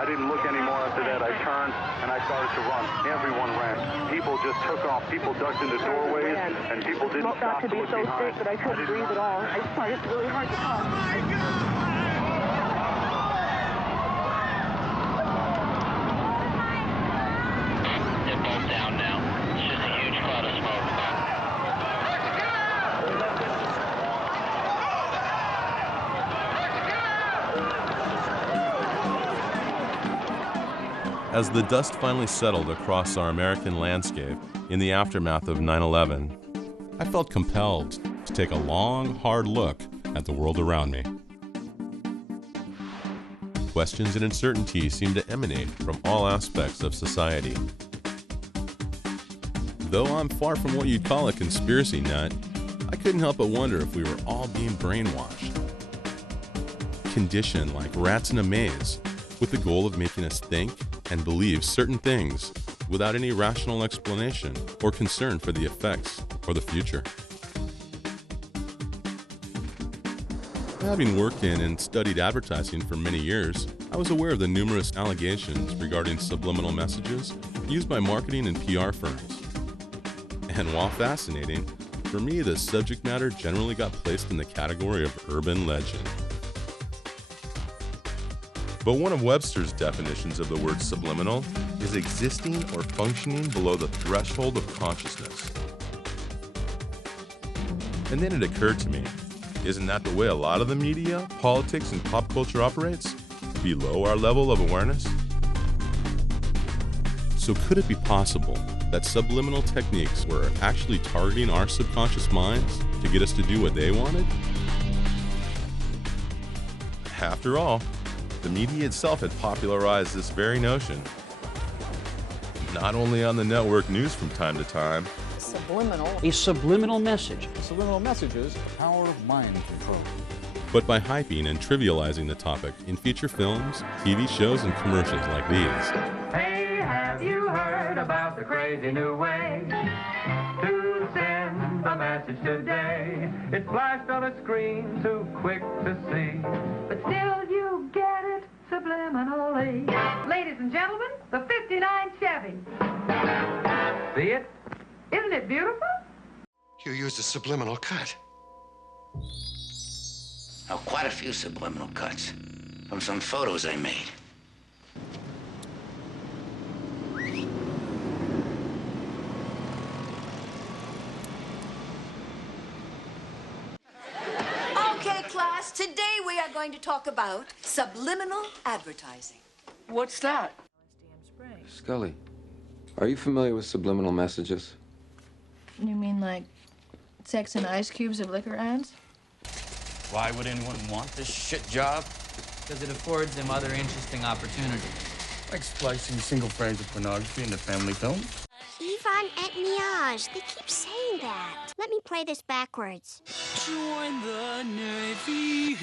I didn't look anymore after that. I turned and I started to run. Everyone ran. People just took off. People ducked into doorways, and people didn't stop to look behind. I got to be so sick that I couldn't breathe at all. I find it really hard to talk. Oh my God! They're both down now. It's just a huge cloud of smoke. As the dust finally settled across our American landscape in the aftermath of 9/11, I felt compelled to take a long, hard look at the world around me. Questions and uncertainty seemed to emanate from all aspects of society. Though I'm far from what you'd call a conspiracy nut, I couldn't help but wonder if we were all being brainwashed, conditioned like rats in a maze, with the goal of making us think and believe certain things without any rational explanation or concern for the effects or the future. Having worked in and studied advertising for many years, I was aware of the numerous allegations regarding subliminal messages used by marketing and PR firms. And while fascinating, for me the subject matter generally got placed in the category of urban legend. But one of Webster's definitions of the word subliminal is existing or functioning below the threshold of consciousness. And then it occurred to me, isn't that the way a lot of the media, politics, and pop culture operates? Below our level of awareness? So could it be possible that subliminal techniques were actually targeting our subconscious minds to get us to do what they wanted? After all, the media itself had popularized this very notion, not only on the network news from time to time. Subliminal. A subliminal message. Subliminal messages, the power of mind control. But by hyping and trivializing the topic in feature films, TV shows, and commercials like these. Hey, have you heard about the crazy new way to send a message today? It's flashed on a screen, too quick to see, but still you get it subliminally. Ladies and gentlemen, the 59 Chevy. See it? Isn't it beautiful? You used a subliminal cut. Oh, quite a few subliminal cuts from some photos I made. Okay, class, today we are going to talk about subliminal advertising. What's that? Scully, are you familiar with subliminal messages? You mean like sex and ice cubes of liquor ads? Why would anyone want this shit job? Because it affords them other interesting opportunities. Like splicing single frames of pornography into family films? If I bon et nuage. They keep saying that. Let me play this backwards. Join the Navy.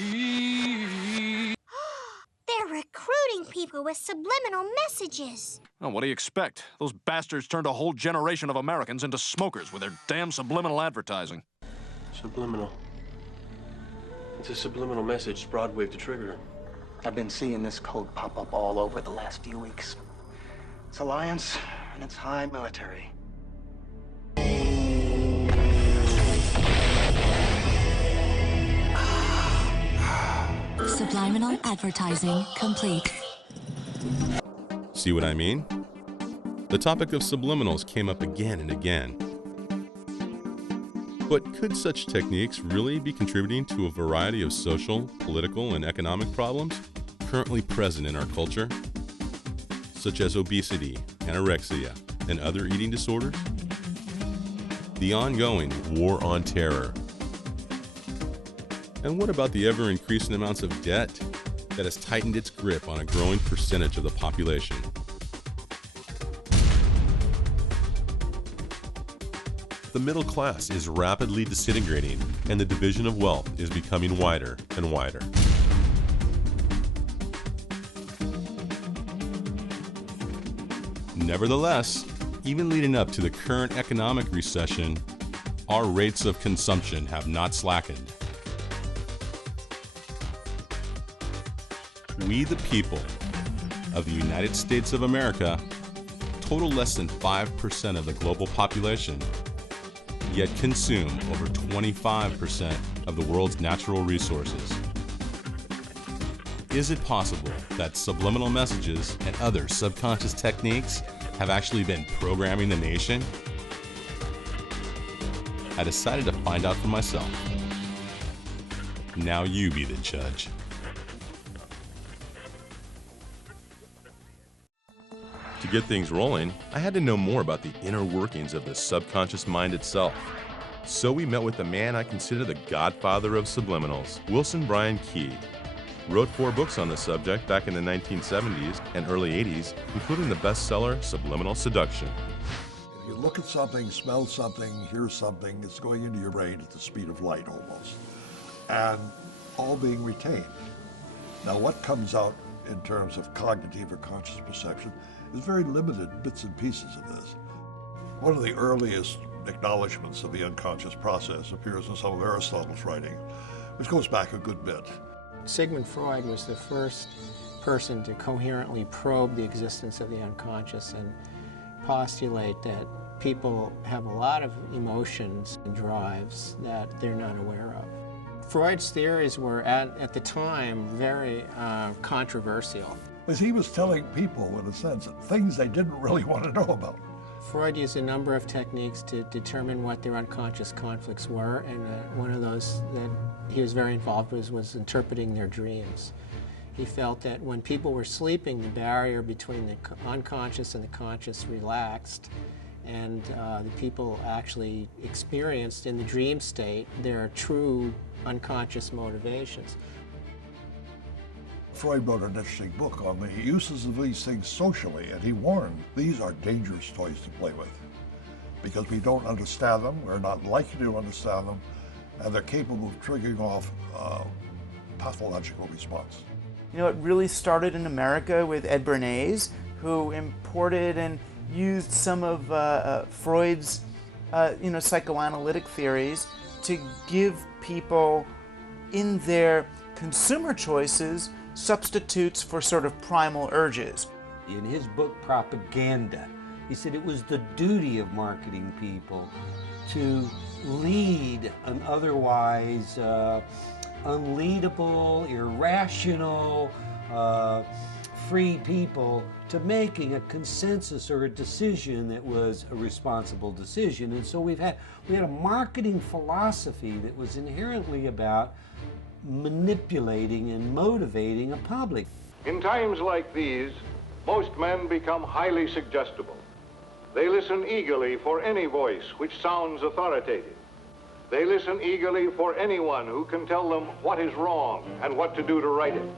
They're recruiting people with subliminal messages. Oh, what do you expect? Those bastards turned a whole generation of Americans into smokers with their damn subliminal advertising. Subliminal. It's a subliminal message Broadwave to trigger. I've been seeing this code pop up all over the last few weeks. It's Alliance, and it's high military. Subliminal advertising complete. See what I mean? The topic of subliminals came up again and again. But could such techniques really be contributing to a variety of social, political, and economic problems currently present in our culture, such as obesity, anorexia, and other eating disorders? The ongoing war on terror. And what about the ever-increasing amounts of debt that has tightened its grip on a growing percentage of the population? The middle class is rapidly disintegrating, and the division of wealth is becoming wider and wider. Nevertheless, even leading up to the current economic recession, our rates of consumption have not slackened. We, the people of the United States of America, total less than 5% of the global population, yet consume over 25% of the world's natural resources. Is it possible that subliminal messages and other subconscious techniques have actually been programming the nation? I decided to find out for myself. Now you be the judge. To get things rolling, I had to know more about the inner workings of the subconscious mind itself. So we met with the man I consider the godfather of subliminals, Wilson Bryan Key. Wrote 4 books on the subject back in the 1970s and early 80s, including the bestseller Subliminal Seduction. If you look at something, smell something, hear something, it's going into your brain at the speed of light almost, and all being retained. Now what comes out in terms of cognitive or conscious perception is very limited bits and pieces of this. One of the earliest acknowledgments of the unconscious process appears in some of Aristotle's writing, which goes back a good bit. Sigmund Freud was the first person to coherently probe the existence of the unconscious and postulate that people have a lot of emotions and drives that they're not aware of. Freud's theories were, at the time, very controversial. As he was telling people, in a sense, things they didn't really want to know about. Freud used a number of techniques to determine what their unconscious conflicts were, and one of those that he was very involved with was interpreting their dreams. He felt that when people were sleeping, the barrier between the unconscious and the conscious relaxed, and the people actually experienced in the dream state their true unconscious motivations. Freud wrote an interesting book on the uses of these things socially, and he warned these are dangerous toys to play with because we don't understand them, we're not likely to understand them, and they're capable of triggering off a pathological response. You know, it really started in America with Ed Bernays, who imported and used some of Freud's psychoanalytic theories to give people in their consumer choices substitutes for sort of primal urges. In his book Propaganda, he said it was the duty of marketing people to lead an otherwise unleadable, irrational, free people to making a consensus or a decision that was a responsible decision. And so we had a marketing philosophy that was inherently about manipulating and motivating a public. In times like these, most men become highly suggestible. They listen eagerly for any voice which sounds authoritative. They listen eagerly for anyone who can tell them what is wrong and what to do to right it.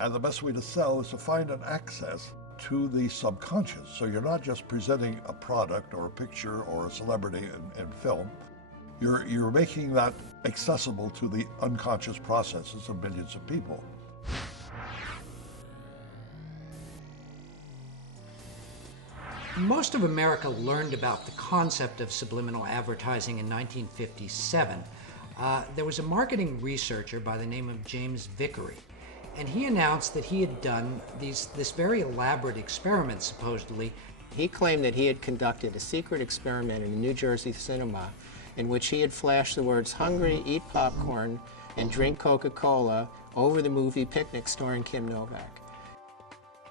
And the best way to sell is to find an access to the subconscious. So you're not just presenting a product or a picture or a celebrity in film. You're making that accessible to the unconscious processes of millions of people. Most of America learned about the concept of subliminal advertising in 1957. There was a marketing researcher by the name of James Vickery, and he announced that he had done this very elaborate experiment, supposedly. He claimed that he had conducted a secret experiment in a New Jersey cinema in which he had flashed the words "hungry, eat popcorn, and drink Coca-Cola" over the movie Picnic starring Kim Novak.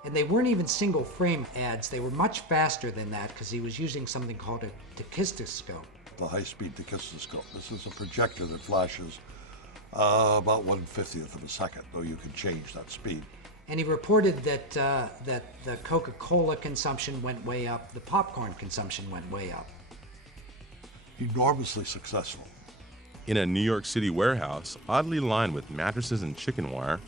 And they weren't even single frame ads. They were much faster than that because he was using something called a tachistoscope. The high-speed tachistoscope. This is a projector that flashes about 1/50th of a second, though you can change that speed. And he reported that the Coca-Cola consumption went way up, the popcorn consumption went way up. Enormously successful. In a New York City warehouse, oddly lined with mattresses and chicken wire,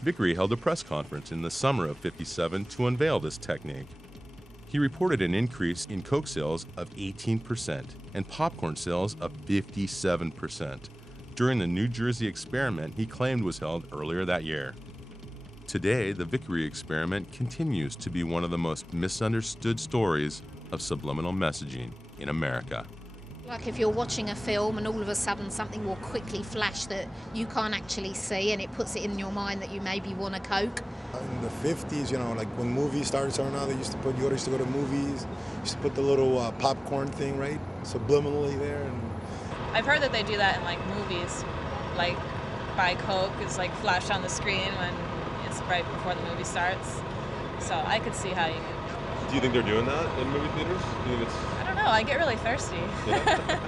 Vickery held a press conference in the summer of '57 to unveil this technique. He reported an increase in Coke sales of 18% and popcorn sales of 57% during the New Jersey experiment he claimed was held earlier that year. Today, the Vickery experiment continues to be one of the most misunderstood stories of subliminal messaging in America. Like if you're watching a film and all of a sudden something will quickly flash that you can't actually see, and it puts it in your mind that you maybe want a Coke. In the 50s, you know, like when movies started turning out, you used to go to movies, used to put the little popcorn thing, right, subliminally there. And I've heard that they do that in like movies, like buy Coke is like flashed on the screen when it's right before the movie starts. So I could see how you could. Do you think they're doing that in movie theaters? Do you think it's... I don't know, I get really thirsty. Yeah.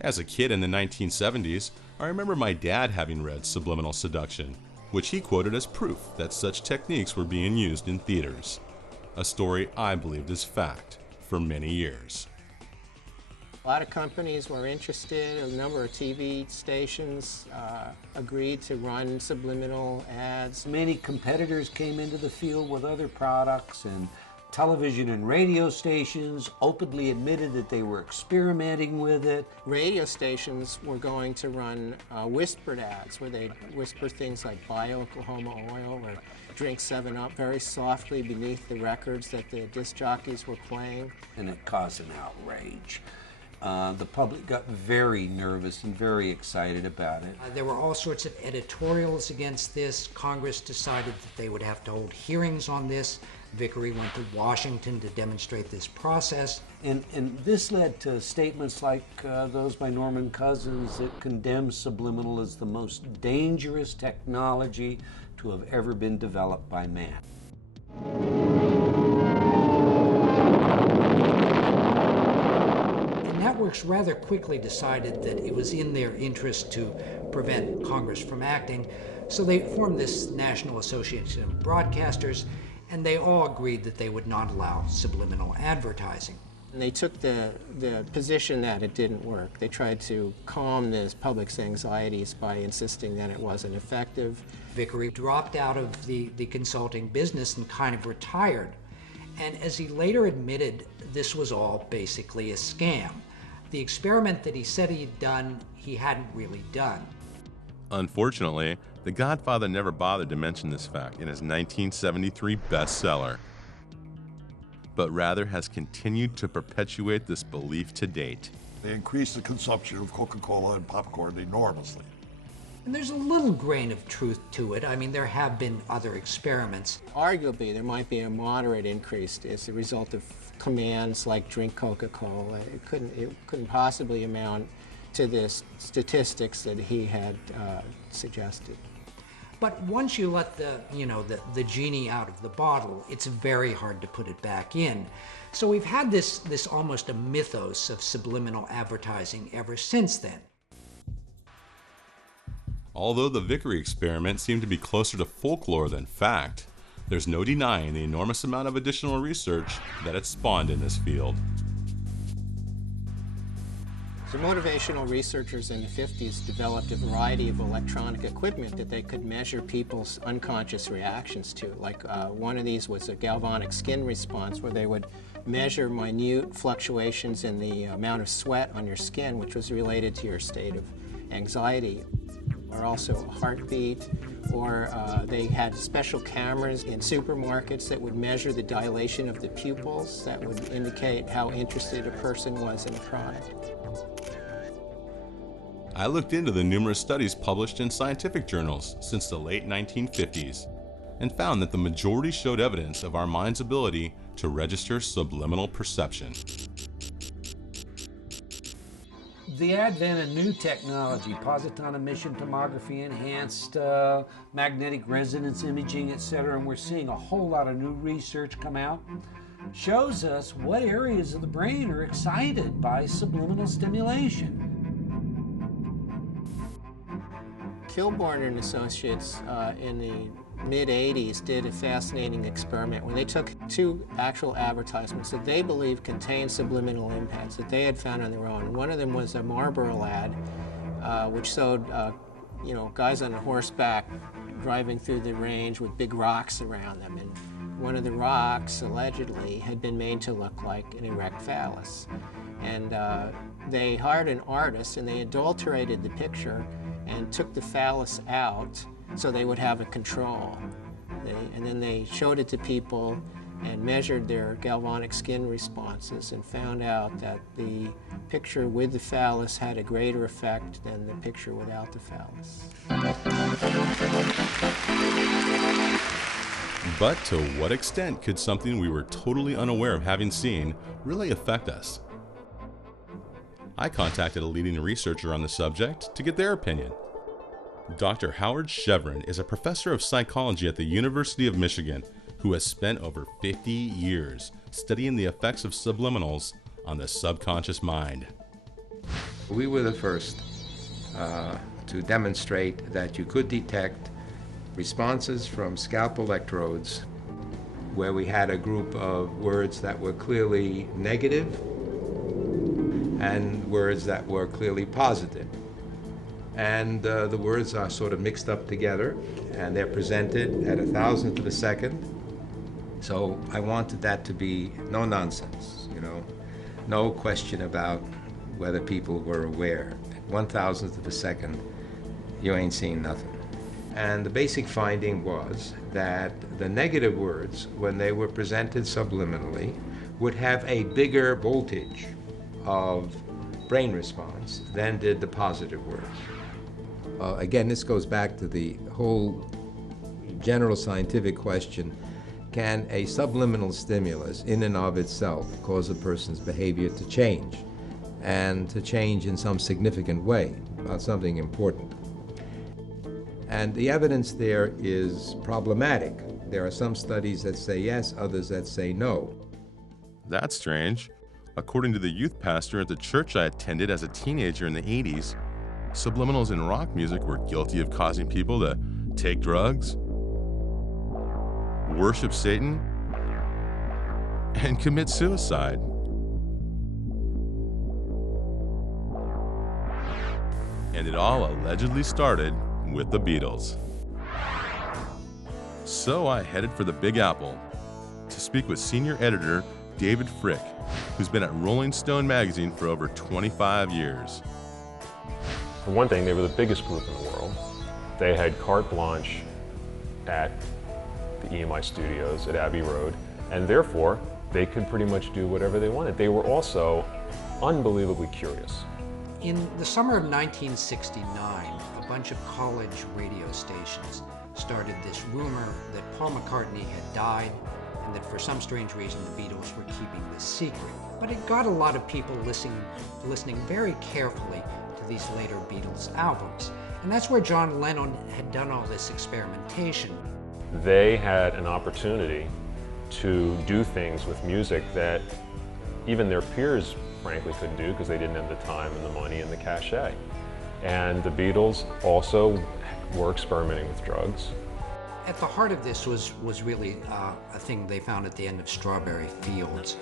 As a kid in the 1970s, I remember my dad having read Subliminal Seduction, which he quoted as proof that such techniques were being used in theaters. A story I believed as fact for many years. A lot of companies were interested. A number of TV stations agreed to run subliminal ads. Many competitors came into the field with other products, and television and radio stations openly admitted that they were experimenting with it. Radio stations were going to run whispered ads where they'd whisper things like "buy Oklahoma oil" or "drink 7-Up" very softly beneath the records that the disc jockeys were playing. And it caused an outrage. The public got very nervous and very excited about it. There were all sorts of editorials against this. Congress decided that they would have to hold hearings on this. Vickery went to Washington to demonstrate this process. And this led to statements like those by Norman Cousins that condemns subliminal as the most dangerous technology to have ever been developed by man. Networks rather quickly decided that it was in their interest to prevent Congress from acting, so they formed this National Association of Broadcasters, and they all agreed that they would not allow subliminal advertising. And they took the position that it didn't work. They tried to calm the public's anxieties by insisting that it wasn't effective. Vickery dropped out of the consulting business and kind of retired. And as he later admitted, this was all basically a scam. The experiment that he said he'd done, he hadn't really done. Unfortunately, The Godfather never bothered to mention this fact in his 1973 bestseller, but rather has continued to perpetuate this belief to date. They increased the consumption of Coca-Cola and popcorn enormously. And there's a little grain of truth to it. I mean, there have been other experiments. Arguably, there might be a moderate increase as a result of commands like "drink Coca-Cola." It couldn't possibly amount to the statistics that he had suggested. But once you let the genie out of the bottle, it's very hard to put it back in. So we've had this almost a mythos of subliminal advertising ever since then. Although the Vickery experiment seemed to be closer to folklore than fact, there's no denying the enormous amount of additional research that it spawned in this field. So motivational researchers in the 50s developed a variety of electronic equipment that they could measure people's unconscious reactions to. Like one of these was a galvanic skin response, where they would measure minute fluctuations in the amount of sweat on your skin, which was related to your state of anxiety, or also a heartbeat, or they had special cameras in supermarkets that would measure the dilation of the pupils that would indicate how interested a person was in a product. I looked into the numerous studies published in scientific journals since the late 1950s and found that the majority showed evidence of our mind's ability to register subliminal perception. The advent of new technology, positron emission tomography, enhanced magnetic resonance imaging, etc., and we're seeing a whole lot of new research come out, shows us what areas of the brain are excited by subliminal stimulation. Kilborn and Associates in the mid-'80s did a fascinating experiment where they took two actual advertisements that they believed contained subliminal impacts that they had found on their own. One of them was a Marlboro ad, which showed guys on horseback driving through the range with big rocks around them, and one of the rocks allegedly had been made to look like an erect phallus. And they hired an artist and they adulterated the picture and took the phallus out so they would have a control. And then they showed it to people and measured their galvanic skin responses and found out that the picture with the phallus had a greater effect than the picture without the phallus. But to what extent could something we were totally unaware of having seen really affect us? I contacted a leading researcher on the subject to get their opinion. Dr. Howard Chevron is a professor of psychology at the University of Michigan who has spent over 50 years studying the effects of subliminals on the subconscious mind. We were the first to demonstrate that you could detect responses from scalp electrodes where we had a group of words that were clearly negative and words that were clearly positive. And the words are sort of mixed up together, and they're presented at 1,000th of a second. So I wanted that to be no nonsense, no question about whether people were aware. At 1,000th of a second, you ain't seen nothing. And the basic finding was that the negative words, when they were presented subliminally, would have a bigger voltage of brain response than did the positive words. Again, this goes back to the whole general scientific question: can a subliminal stimulus in and of itself cause a person's behavior to change, and to change in some significant way about something important? And the evidence there is problematic. There are some studies that say yes, others that say no. That's strange. According to the youth pastor at the church I attended as a teenager in the 80s, subliminals in rock music were guilty of causing people to take drugs, worship Satan, and commit suicide. And it all allegedly started with the Beatles. So I headed for the Big Apple to speak with senior editor David Frick, who's been at Rolling Stone magazine for over 25 years. For one thing, they were the biggest group in the world. They had carte blanche at the EMI studios at Abbey Road, and therefore they could pretty much do whatever they wanted. They were also unbelievably curious. In the summer of 1969, a bunch of college radio stations started this rumor that Paul McCartney had died and that for some strange reason the Beatles were keeping this secret. But it got a lot of people listening very carefully to these later Beatles albums. And that's where John Lennon had done all this experimentation. They had an opportunity to do things with music that even their peers frankly couldn't do because they didn't have the time and the money and the cachet. And the Beatles also were experimenting with drugs. At the heart of this was really a thing they found at the end of Strawberry Fields.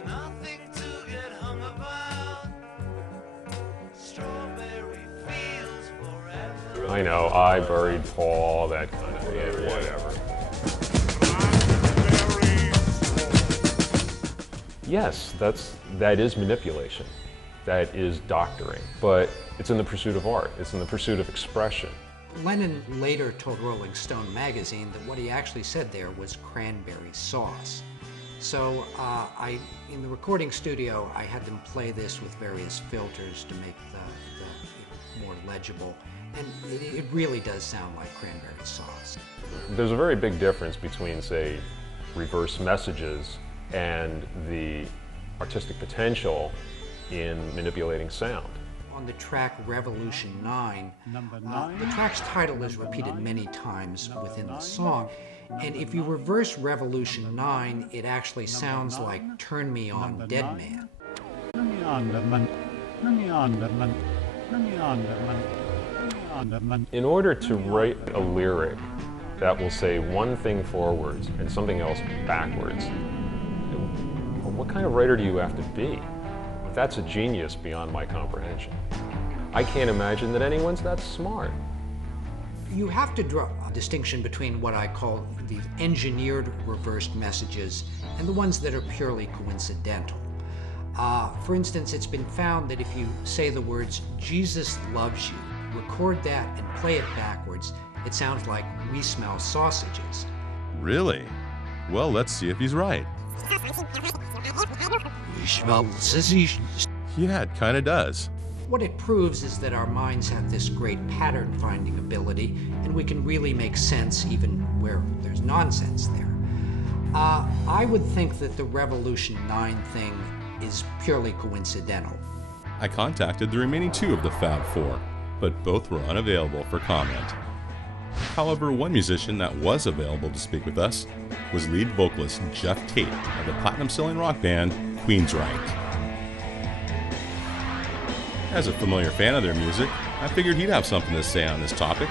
I know, I buried Paul, that kind of thing, whatever. Yes, that is manipulation. That is doctoring. But it's in the pursuit of art. It's in the pursuit of expression. Lennon later told Rolling Stone magazine that what he actually said there was cranberry sauce. So in the recording studio, I had them play this with various filters to make the more legible. And it really does sound like cranberry sauce. There's a very big difference between, say, reverse messages and the artistic potential in manipulating sound. On the track Revolution 9, the track's title is repeated many times within the song, and if you reverse Revolution 9, it actually sounds like Turn Me On, Dead Man. In order to write a lyric that will say one thing forwards and something else backwards, what kind of writer do you have to be? That's a genius beyond my comprehension. I can't imagine that anyone's that smart. You have to draw a distinction between what I call the engineered reversed messages and the ones that are purely coincidental. For instance, it's been found that if you say the words, Jesus loves you, record that and play it backwards, it sounds like we smell sausages. Really? Well, let's see if he's right. We smell sausages. Yeah, it kind of does. What it proves is that our minds have this great pattern finding ability, and we can really make sense even where there's nonsense there. I would think that the Revolution 9 thing is purely coincidental. I contacted the remaining two of the Fab Four, but both were unavailable for comment. However, one musician that was available to speak with us was lead vocalist Jeff Tate of the platinum-selling rock band Queensryche. As a familiar fan of their music, I figured he'd have something to say on this topic.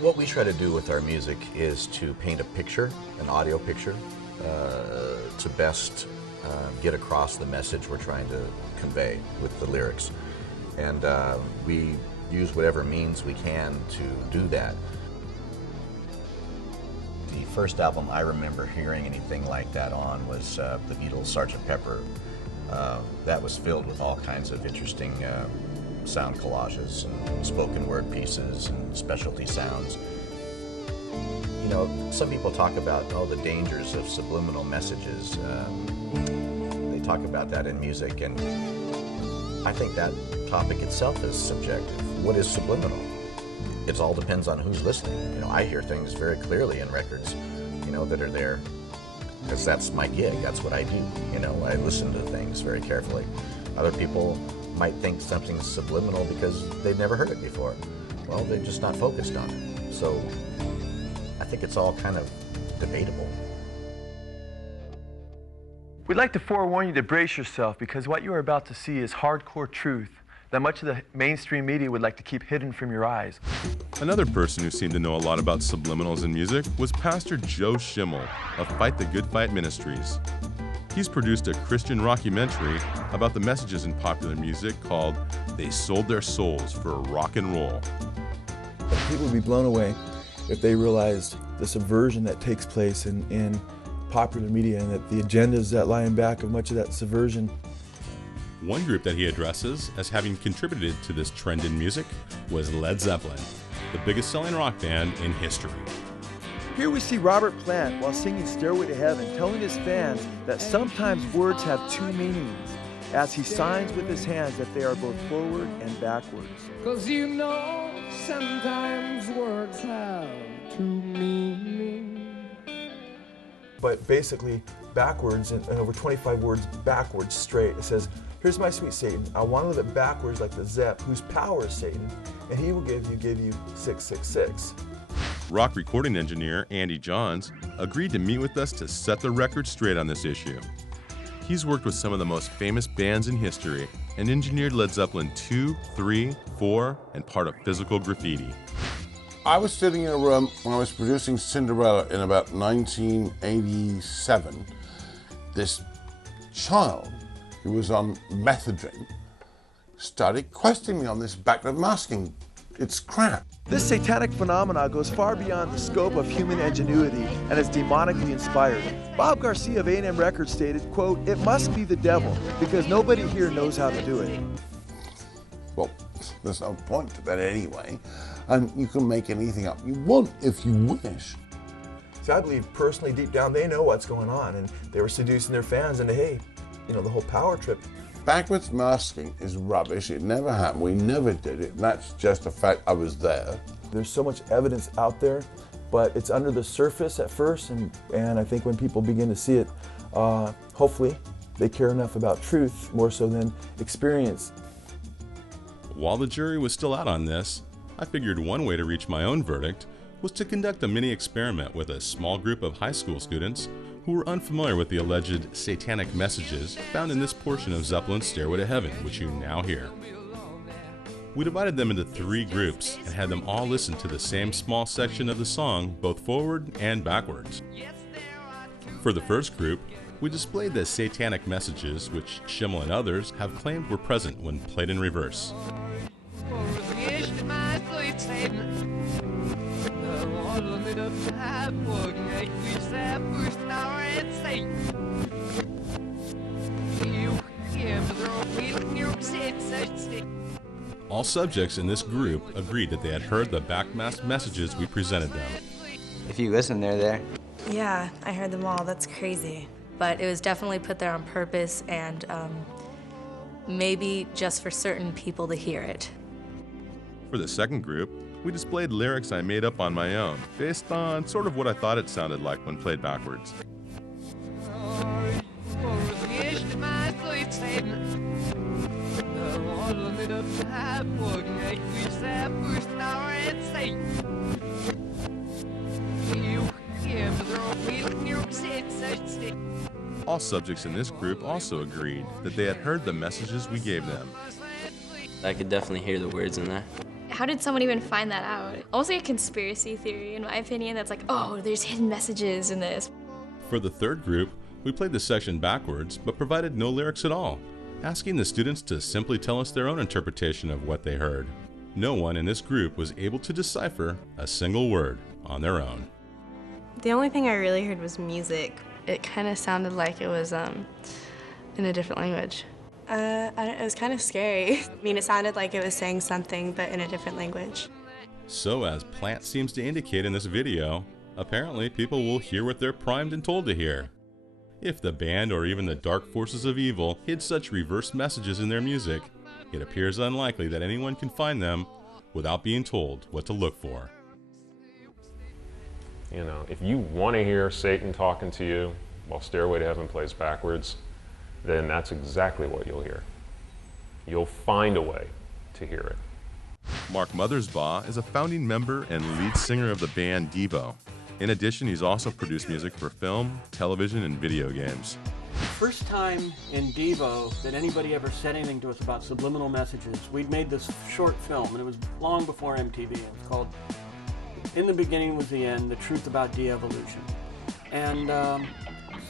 What we try to do with our music is to paint a picture, an audio picture, to best get across the message we're trying to convey with the lyrics. And we use whatever means we can to do that. The first album I remember hearing anything like that on was the Beatles' Sgt. Pepper. That was filled with all kinds of interesting sound collages and spoken word pieces and specialty sounds. You know, some people talk about, the dangers of subliminal messages. They talk about that in music, and I think that topic itself is subjective. What is subliminal? It all depends on who's listening. You know, I hear things very clearly in records, that are there, because that's my gig, that's what I do. I listen to things very carefully. Other people might think something's subliminal because they've never heard it before. Well, they're just not focused on it. So I think it's all kind of debatable. We'd like to forewarn you to brace yourself, because what you are about to see is hardcore truth that much of the mainstream media would like to keep hidden from your eyes. Another person who seemed to know a lot about subliminals in music was Pastor Joe Schimmel of Fight the Good Fight Ministries. He's produced a Christian rockumentary about the messages in popular music called They Sold Their Souls for Rock and Roll. People would be blown away if they realized the subversion that takes place in popular media, and that the agendas that lie in back of much of that subversion. One group that he addresses as having contributed to this trend in music was Led Zeppelin, the biggest selling rock band in history. Here we see Robert Plant, while singing Stairway to Heaven, telling his fans that sometimes words have two meanings, as he signs with his hands that they are both forward and backwards. 'Cause sometimes words have two meanings. But basically, backwards, and over 25 words backwards straight, it says, here's my sweet Satan. I want to live it backwards like the Zepp, whose power is Satan, and he will give you 666. Rock recording engineer Andy Johns agreed to meet with us to set the record straight on this issue. He's worked with some of the most famous bands in history and engineered Led Zeppelin 2, 3, 4, and part of Physical Graffiti. I was sitting in a room when I was producing Cinderella in about 1987. This child who was on methadone started questioning me on this backward masking. It's crap. This satanic phenomena goes far beyond the scope of human ingenuity and is demonically inspired. Bob Garcia of A&M Records stated, quote, "It must be the devil because nobody here knows how to do it." Well, there's no point to that anyway. And you can make anything up you want if you wish. So I believe personally, deep down, they know what's going on, and they were seducing their fans into, hey, you know, the whole power trip. Backwards masking is rubbish. It never happened. We never did it. And that's just a fact. I was there. There's so much evidence out there, but it's under the surface at first, and I think when people begin to see it, hopefully they care enough about truth more so than experience. While the jury was still out on this, I figured one way to reach my own verdict was to conduct a mini experiment with a small group of high school students who were unfamiliar with the alleged satanic messages found in this portion of Zeppelin's Stairway to Heaven, which you now hear. We divided them into 3 groups and had them all listen to the same small section of the song, both forward and backwards. For the first group, we displayed the satanic messages which Schimmel and others have claimed were present when played in reverse. All subjects in this group agreed that they had heard the backmasked messages we presented them. If you listen, they're there. Yeah, I heard them all. That's crazy. But it was definitely put there on purpose and maybe just for certain people to hear it. For the second group, we displayed lyrics I made up on my own, based on sort of what I thought it sounded like when played backwards. All subjects in this group also agreed that they had heard the messages we gave them. I could definitely hear the words in there. How did someone even find that out? Almost like a conspiracy theory, in my opinion, that's like, oh, there's hidden messages in this. For the third group, we played the section backwards, but provided no lyrics at all, asking the students to simply tell us their own interpretation of what they heard. No one in this group was able to decipher a single word on their own. The only thing I really heard was music. It kind of sounded like it was in a different language. It was kind of scary. I mean, it sounded like it was saying something, but in a different language. So, as Plant seems to indicate in this video, apparently people will hear what they're primed and told to hear. If the band or even the dark forces of evil hid such reverse messages in their music, it appears unlikely that anyone can find them without being told what to look for. You know, if you want to hear Satan talking to you while Stairway to Heaven plays backwards, then that's exactly what you'll hear. You'll find a way to hear it. Mark Mothersbaugh is a founding member and lead singer of the band Devo. In addition, he's also produced music for film, television, and video games. First time in Devo that anybody ever said anything to us about subliminal messages, we'd made this short film, and it was long before MTV. It was called In the Beginning Was the End, The Truth About De-Evolution. And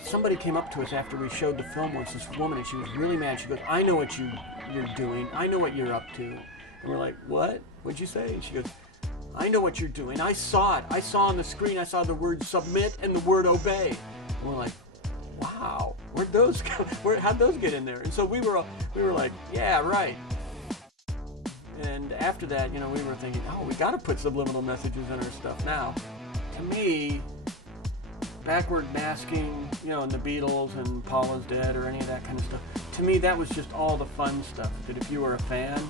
somebody came up to us after we showed the film once, this woman, and she was really mad. She goes, I know what you're doing. I know what you're up to. And we're like, what? What'd you say? She goes, I know what you're doing. I saw it. I saw on the screen, I saw the word submit and the word obey. And we're like, wow, where'd those go? How'd those get in there? And so we were like, yeah, right. And after that, you know, we were thinking, oh, we got to put subliminal messages in our stuff now. To me, backward masking, you know, and the Beatles and Paul is Dead or any of that kind of stuff, to me that was just all the fun stuff, that if you were a fan,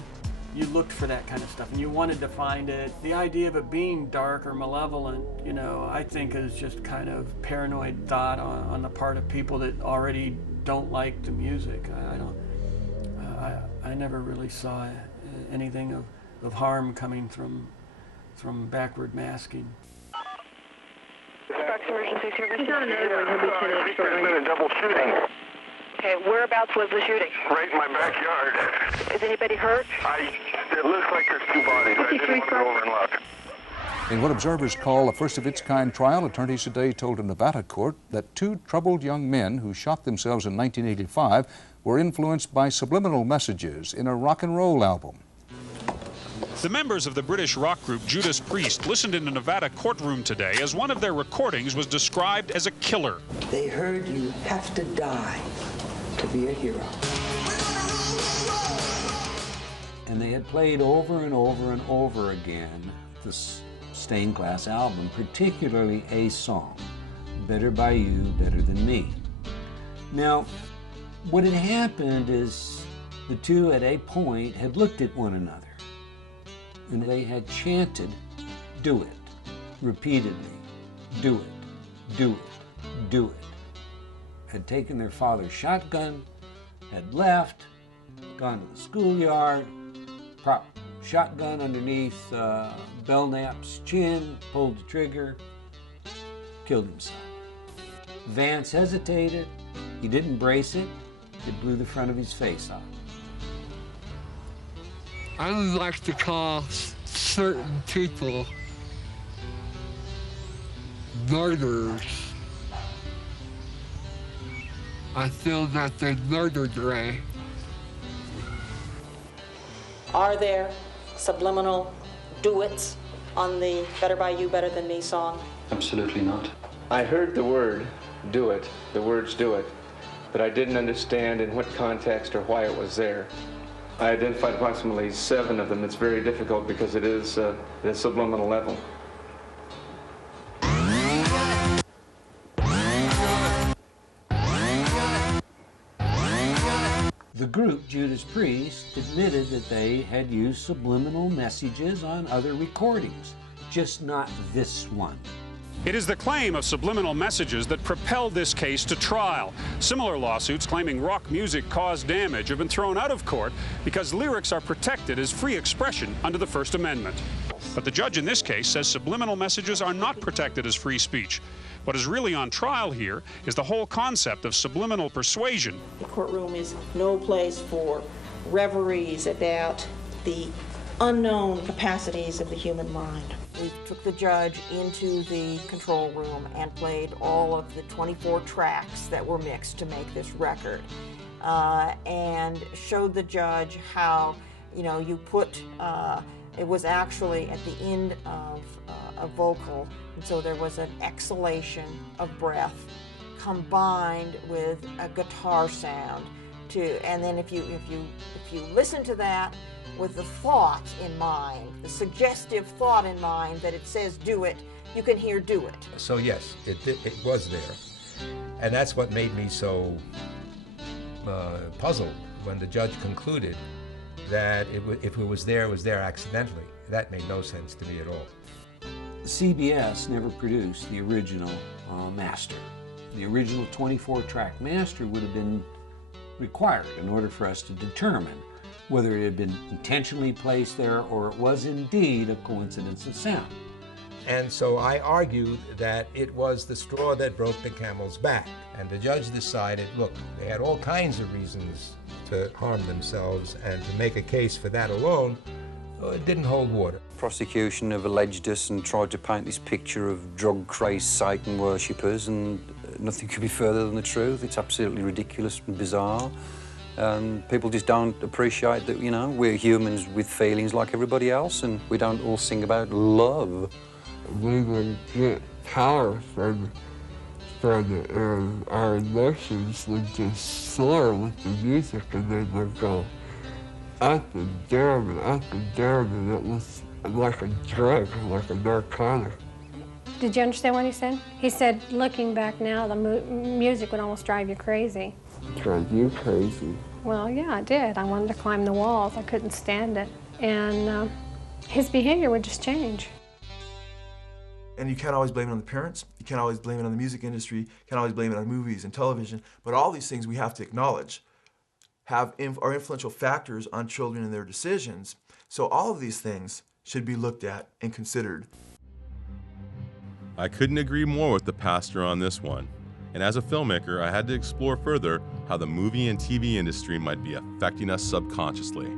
you looked for that kind of stuff and you wanted to find it. The idea of it being dark or malevolent, you know, I think is just kind of paranoid thought on the part of people that already don't like the music. I never really saw anything of harm coming from backward masking. Emergency service. He's on another one. He'll be 10 minutes shortly. Double shooting. Okay, whereabouts was the shooting? Right in my backyard. Is anybody hurt? It looks like there's two bodies. I didn't want to go over and look. In what observers call a first-of-its-kind trial, attorneys today told a Nevada court that two troubled young men who shot themselves in 1985 were influenced by subliminal messages in a rock and roll album. The members of the British rock group Judas Priest listened in a Nevada courtroom today as one of their recordings was described as a killer. They heard you have to die to be a hero. And they had played over and over and over again this Stained Glass album, particularly a song, Better By You, Better Than Me. Now, what had happened is the two at a point had looked at one another and they had chanted, do it, repeatedly, do it, do it, do it. Had taken their father's shotgun, had left, gone to the schoolyard, propped shotgun underneath Belknap's chin, pulled the trigger, killed himself. Vance hesitated. He didn't brace it. It blew the front of his face off. I would like to call certain people murderers. I feel that they murdered Ray. Are there subliminal duets on the Better By You, Better Than Me song? Absolutely not. I heard the word, do it, the words do it, but I didn't understand in what context or why it was there. I identified approximately 7 of them. It's very difficult because it is at a subliminal level. The group, Judas Priest, admitted that they had used subliminal messages on other recordings, just not this one. It is the claim of subliminal messages that propelled this case to trial. Similar lawsuits claiming rock music caused damage have been thrown out of court because lyrics are protected as free expression under the First Amendment. But the judge in this case says subliminal messages are not protected as free speech. What is really on trial here is the whole concept of subliminal persuasion. The courtroom is no place for reveries about the unknown capacities of the human mind. We took the judge into the control room and played all of the 24 tracks that were mixed to make this record, and showed the judge how, you put, it was actually at the end of a vocal, and so there was an exhalation of breath combined with a guitar sound and then if you listen to that with the thought in mind, the suggestive thought in mind that it says do it, you can hear do it. So yes, it was there. And that's what made me so puzzled when the judge concluded that if it was there accidentally. That made no sense to me at all. CBS never produced the original master. The original 24-track master would have been required in order for us to determine whether it had been intentionally placed there or it was indeed a coincidence of sound. And so I argued that it was the straw that broke the camel's back. And the judge decided, look, they had all kinds of reasons to harm themselves, and to make a case for that alone, it didn't hold water. Prosecution have alleged us and tried to paint this picture of drug-crazed Satan worshippers, and nothing could be further than the truth. It's absolutely ridiculous and bizarre. And people just don't appreciate that, we're humans with feelings like everybody else, and we don't all sing about love. We would get power from it, and our emotions would just soar with the music, and then they'd go up and down, and it was like a drug, like a narcotic. Did you understand what he said? He said, looking back now, the music would almost drive you crazy. Drive you crazy? Well, yeah, I did. I wanted to climb the walls. I couldn't stand it. And his behavior would just change. And you can't always blame it on the parents. You can't always blame it on the music industry. You can't always blame it on movies and television. But all these things we have to acknowledge are influential factors on children and their decisions. So all of these things should be looked at and considered. I couldn't agree more with the pastor on this one. And as a filmmaker, I had to explore further how the movie and TV industry might be affecting us subconsciously.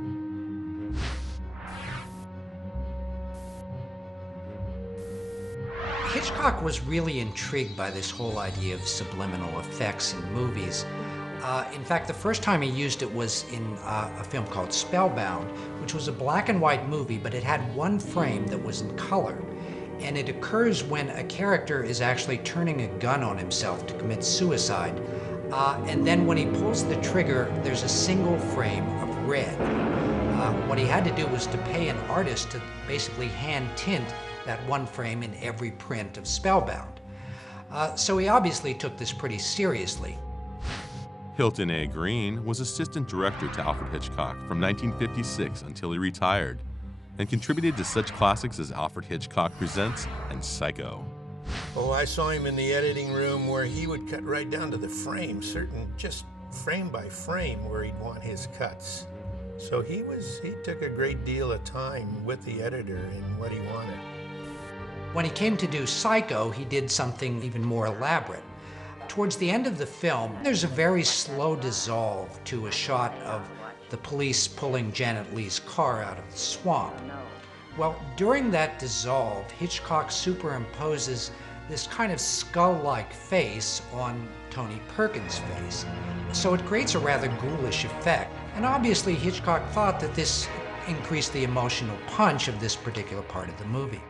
Hitchcock was really intrigued by this whole idea of subliminal effects in movies. In fact, the first time he used it was in a film called Spellbound, which was a black and white movie, but it had one frame that was in color. And it occurs when a character is actually turning a gun on himself to commit suicide. And then when he pulls the trigger, there's a single frame of red. What he had to do was to pay an artist to basically hand tint that one frame in every print of Spellbound. So he obviously took this pretty seriously. Hilton A. Green was assistant director to Alfred Hitchcock from 1956 until he retired, and contributed to such classics as Alfred Hitchcock Presents and Psycho. Oh, I saw him in the editing room where he would cut right down to the frame, just frame by frame where he'd want his cuts. So he took a great deal of time with the editor in what he wanted. When he came to do Psycho, he did something even more elaborate. Towards the end of the film, there's a very slow dissolve to a shot of the police pulling Janet Leigh's car out of the swamp. Well, during that dissolve, Hitchcock superimposes this kind of skull-like face on Tony Perkins' face. So it creates a rather ghoulish effect. And obviously Hitchcock thought that this increased the emotional punch of this particular part of the movie.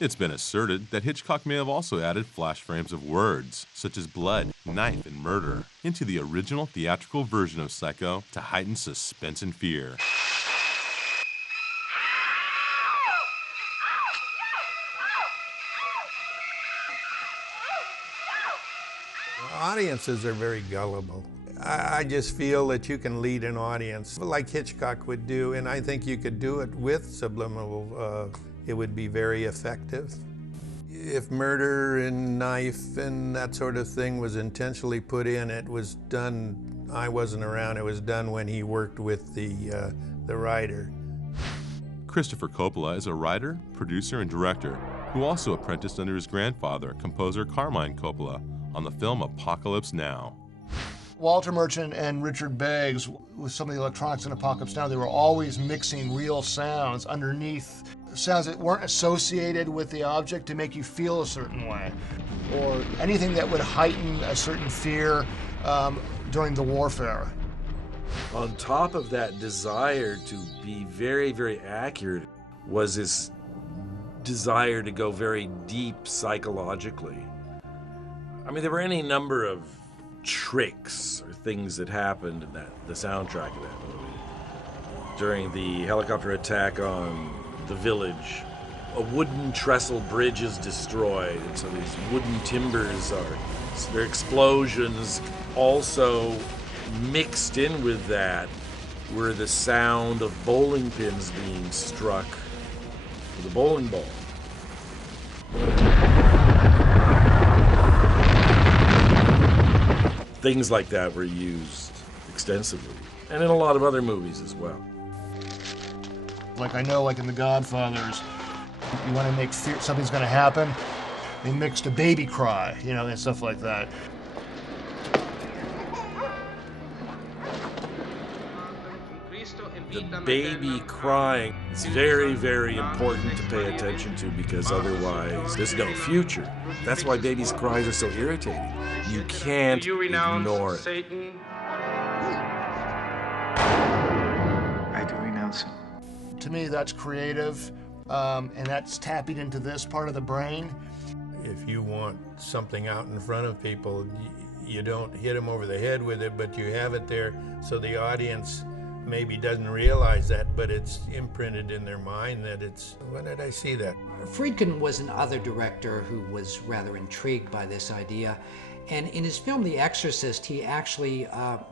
It's been asserted that Hitchcock may have also added flash frames of words, such as blood, knife, and murder, into the original theatrical version of Psycho to heighten suspense and fear. Audiences are very gullible. I just feel that you can lead an audience like Hitchcock would do, and I think you could do it with subliminal. It would be very effective. If murder and knife and that sort of thing was intentionally put in, it was done, I wasn't around, it was done when he worked with the writer. Christopher Coppola is a writer, producer, and director who also apprenticed under his grandfather, composer Carmine Coppola, on the film Apocalypse Now. Walter Merchant and Richard Beggs, with some of the electronics in Apocalypse Now, they were always mixing real sounds underneath sounds that weren't associated with the object to make you feel a certain way, or anything that would heighten a certain fear during the warfare. On top of that desire to be very, very accurate was this desire to go very deep psychologically. I mean, there were any number of tricks or things that happened in the soundtrack of that movie. During the helicopter attack on the village, a wooden trestle bridge is destroyed, and so these wooden timbers their explosions. Also mixed in with that were the sound of bowling pins being struck with a bowling ball. Things like that were used extensively, and in a lot of other movies as well. Like I know, like in The Godfathers, you want to make fear something's going to happen, they mixed a baby cry, and stuff like that. The baby crying is very, very important to pay attention to, because otherwise there's no future. That's why babies' cries are so irritating. You can't ignore it. Satan? I do renounce him. To me, that's creative, and that's tapping into this part of the brain. If you want something out in front of people, you don't hit them over the head with it, but you have it there so the audience maybe doesn't realize that, but it's imprinted in their mind that it's, when did I see that? Friedkin was another director who was rather intrigued by this idea. And in his film, The Exorcist, he actually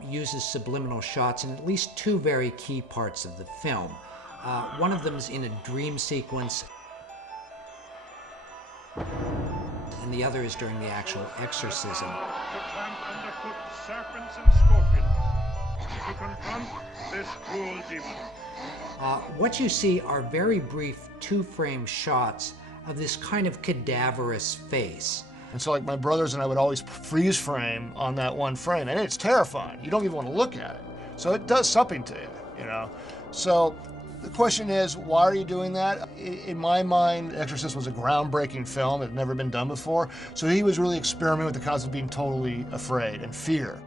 uses subliminal shots in at least two very key parts of the film. One of them is in a dream sequence, and the other is during the actual exorcism. To tramp underfoot serpents and scorpions, to confront this cruel demon. What you see are very brief two-frame shots of this kind of cadaverous face. And so like my brothers and I would always freeze frame on that one frame, and it's terrifying. You don't even want to look at it. So it does something to you, you know? So the question is, why are you doing that? In my mind, Exorcist was a groundbreaking film. It had never been done before. So he was really experimenting with the concept of being totally afraid and fear.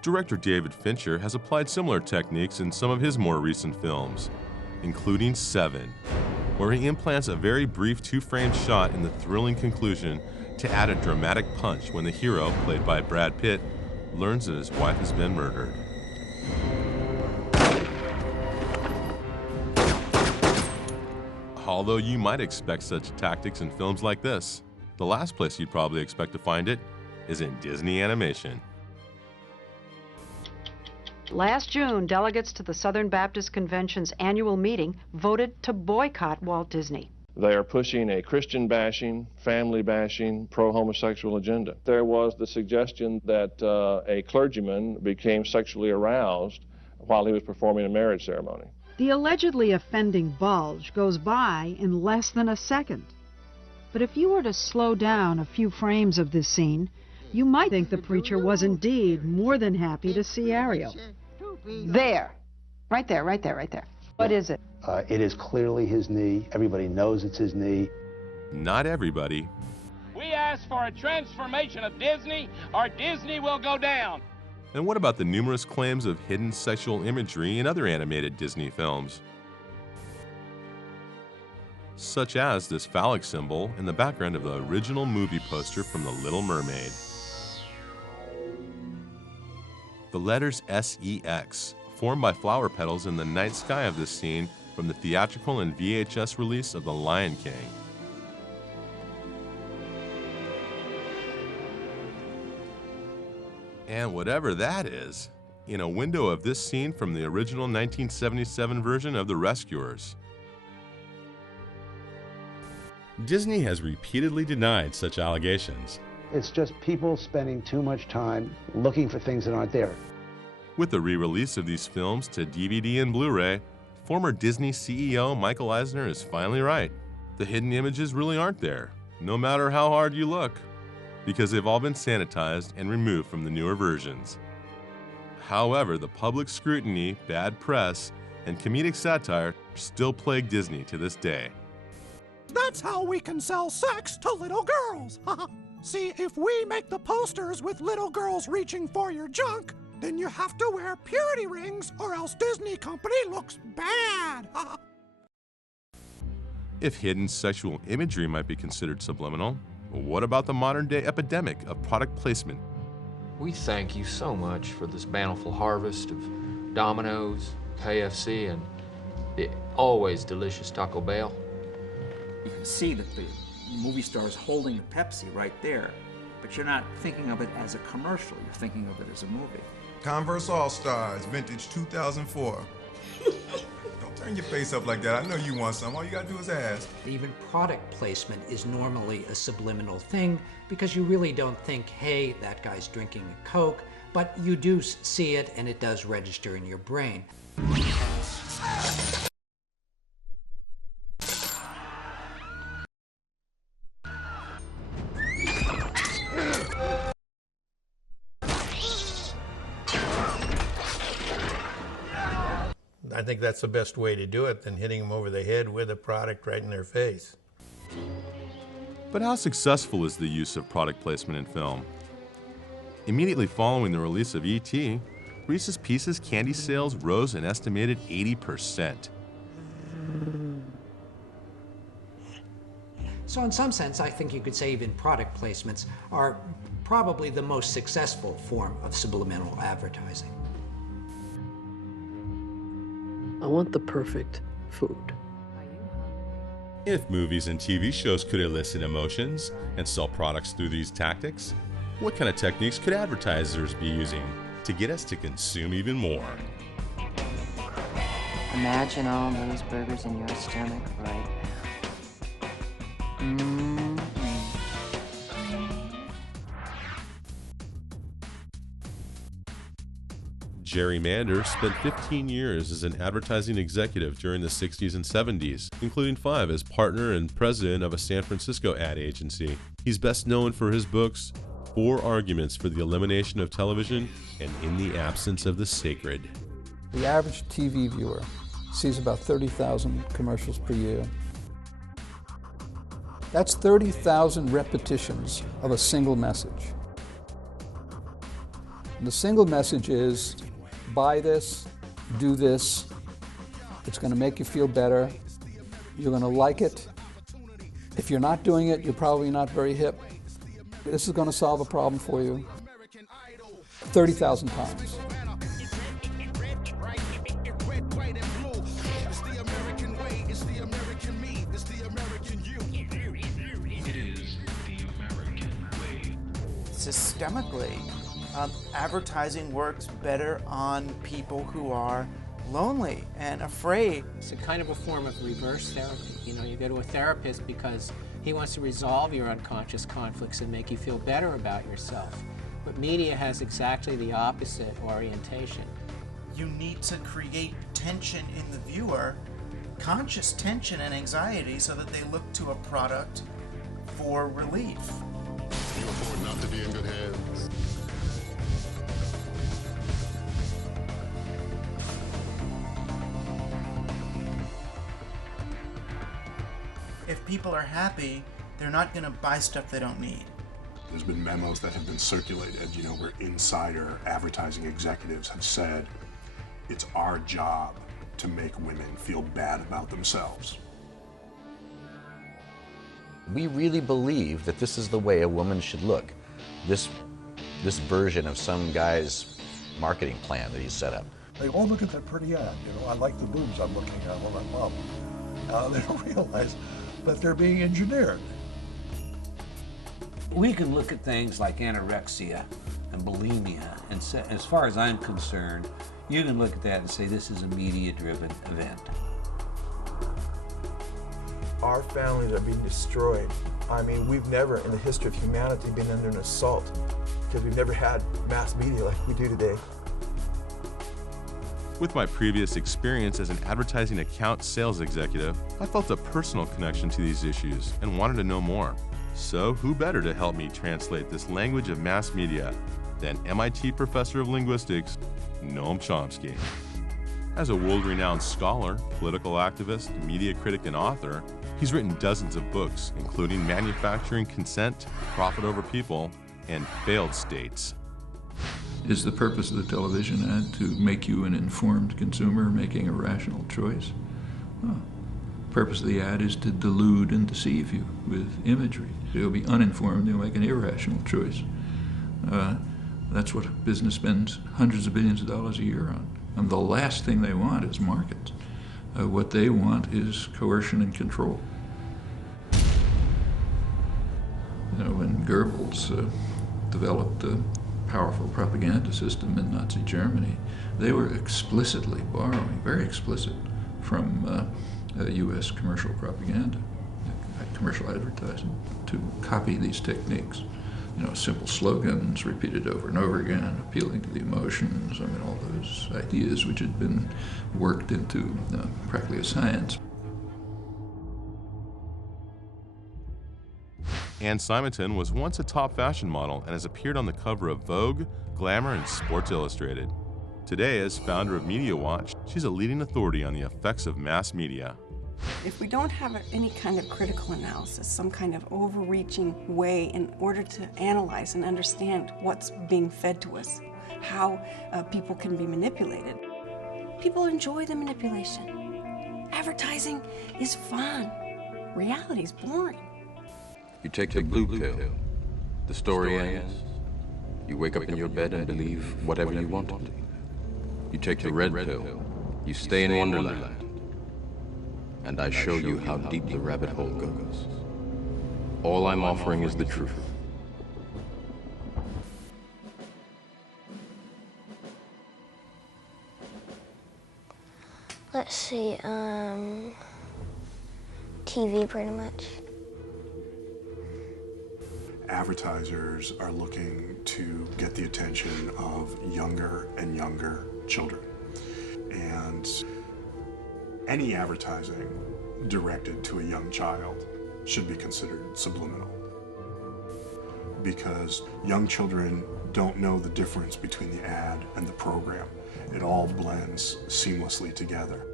Director David Fincher has applied similar techniques in some of his more recent films, including Seven, where he implants a very brief 2-frame shot in the thrilling conclusion to add a dramatic punch when the hero, played by Brad Pitt, learns that his wife has been murdered. Although you might expect such tactics in films like this, the last place you'd probably expect to find it is in Disney animation. Last June, delegates to the Southern Baptist Convention's annual meeting voted to boycott Walt Disney. They are pushing a Christian bashing, family bashing, pro-homosexual agenda. There was the suggestion that a clergyman became sexually aroused while he was performing a marriage ceremony. The allegedly offending bulge goes by in less than a second. But if you were to slow down a few frames of this scene, you might think the preacher was indeed more than happy to see Ariel. There. Right there, right there, right there. What is it? It is clearly his knee. Everybody knows it's his knee. Not everybody. We ask for a transformation of Disney, or Disney will go down. And what about the numerous claims of hidden sexual imagery in other animated Disney films? Such as this phallic symbol in the background of the original movie poster from The Little Mermaid. The letters SEX, formed by flower petals in the night sky of this scene from the theatrical and VHS release of The Lion King. And whatever that is, in a window of this scene from the original 1977 version of The Rescuers. Disney has repeatedly denied such allegations. It's just people spending too much time looking for things that aren't there. With the re-release of these films to DVD and Blu-ray, former Disney CEO Michael Eisner is finally right. The hidden images really aren't there, no matter how hard you look, because they've all been sanitized and removed from the newer versions. However, the public scrutiny, bad press, and comedic satire still plague Disney to this day. That's how we can sell sex to little girls. See, if we make the posters with little girls reaching for your junk, then you have to wear purity rings or else Disney Company looks bad. If hidden sexual imagery might be considered subliminal, what about the modern-day epidemic of product placement? We thank you so much for this bountiful harvest of Domino's, KFC, and the always delicious Taco Bell. You can see that the movie star is holding the Pepsi right there, but you're not thinking of it as a commercial, you're thinking of it as a movie. Converse All-Stars, vintage 2004. Don't turn your face up like that. I know you want some. All you gotta do is ask. Even product placement is normally a subliminal thing because you really don't think, hey, that guy's drinking a Coke, but you do see it and it does register in your brain. I think that's the best way to do it than hitting them over the head with a product right in their face. But how successful is the use of product placement in film? Immediately following the release of E.T., Reese's Pieces candy sales rose an estimated 80%. So in some sense, I think you could say even product placements are probably the most successful form of subliminal advertising. I want the perfect food. If movies and TV shows could elicit emotions and sell products through these tactics, what kind of techniques could advertisers be using to get us to consume even more? Imagine all those burgers in your stomach right now. Jerry Mander spent 15 years as an advertising executive during the 60s and 70s, including 5 as partner and president of a San Francisco ad agency. He's best known for his books, 4 Arguments for the Elimination of Television and In the Absence of the Sacred. The average TV viewer sees about 30,000 commercials per year. That's 30,000 repetitions of a single message. And the single message is, buy this, do this, it's going to make you feel better, you're going to like it. If you're not doing it, you're probably not very hip. This is going to solve a problem for you 30,000 times. Systemically, advertising works better on people who are lonely and afraid. It's a kind of a form of reverse therapy. You know, you go to a therapist because he wants to resolve your unconscious conflicts and make you feel better about yourself. But media has exactly the opposite orientation. You need to create tension in the viewer, conscious tension and anxiety, so that they look to a product for relief. You afford not to be in good hands. If people are happy, they're not going to buy stuff they don't need. There's been memos that have been circulated, you know, where insider advertising executives have said it's our job to make women feel bad about themselves. We really believe that this is the way a woman should look. This version of some guy's marketing plan that he's set up. They all look at that pretty ad. You know, I like the boobs I'm looking at while I'm up. They don't realize that they're being engineered. We can look at things like anorexia and bulimia, and say, as far as I'm concerned, you can look at that and say this is a media-driven event. Our families are being destroyed. I mean, we've never, in the history of humanity, been under an assault because we've never had mass media like we do today. With my previous experience as an advertising account sales executive, I felt a personal connection to these issues and wanted to know more. So who better to help me translate this language of mass media than MIT professor of linguistics, Noam Chomsky. As a world-renowned scholar, political activist, media critic, and author, he's written dozens of books, including Manufacturing Consent, Profit Over People, and Failed States. Is the purpose of the television ad to make you an informed consumer making a rational choice? Well, the purpose of the ad is to delude and deceive you with imagery. You'll be uninformed, you'll make an irrational choice. That's what business spends hundreds of billions of dollars a year on. And the last thing they want is markets. What they want is coercion and control. You know, when Goebbels developed a powerful propaganda system in Nazi Germany, they were explicitly borrowing, very explicit, from U.S. commercial propaganda, commercial advertising, to copy these techniques. You know, simple slogans repeated over and over again, appealing to the emotions, I mean, all those ideas which had been worked into practically a science. Anne Simonton was once a top fashion model and has appeared on the cover of Vogue, Glamour, and Sports Illustrated. Today, as founder of Media Watch, she's a leading authority on the effects of mass media. If we don't have any kind of critical analysis, some kind of overreaching way in order to analyze and understand what's being fed to us, how people can be manipulated, people enjoy the manipulation. Advertising is fun. Reality is boring. You take the blue pill, the story ends. You wake up in your bed and believe whatever you want to. You take the red pill, you stay in Wonderland. And I show you how deep the rabbit hole goes. All I'm offering is the truth. Let's see, TV pretty much. Advertisers are looking to get the attention of younger and younger children. And any advertising directed to a young child should be considered subliminal, because young children don't know the difference between the ad and the program. It all blends seamlessly together.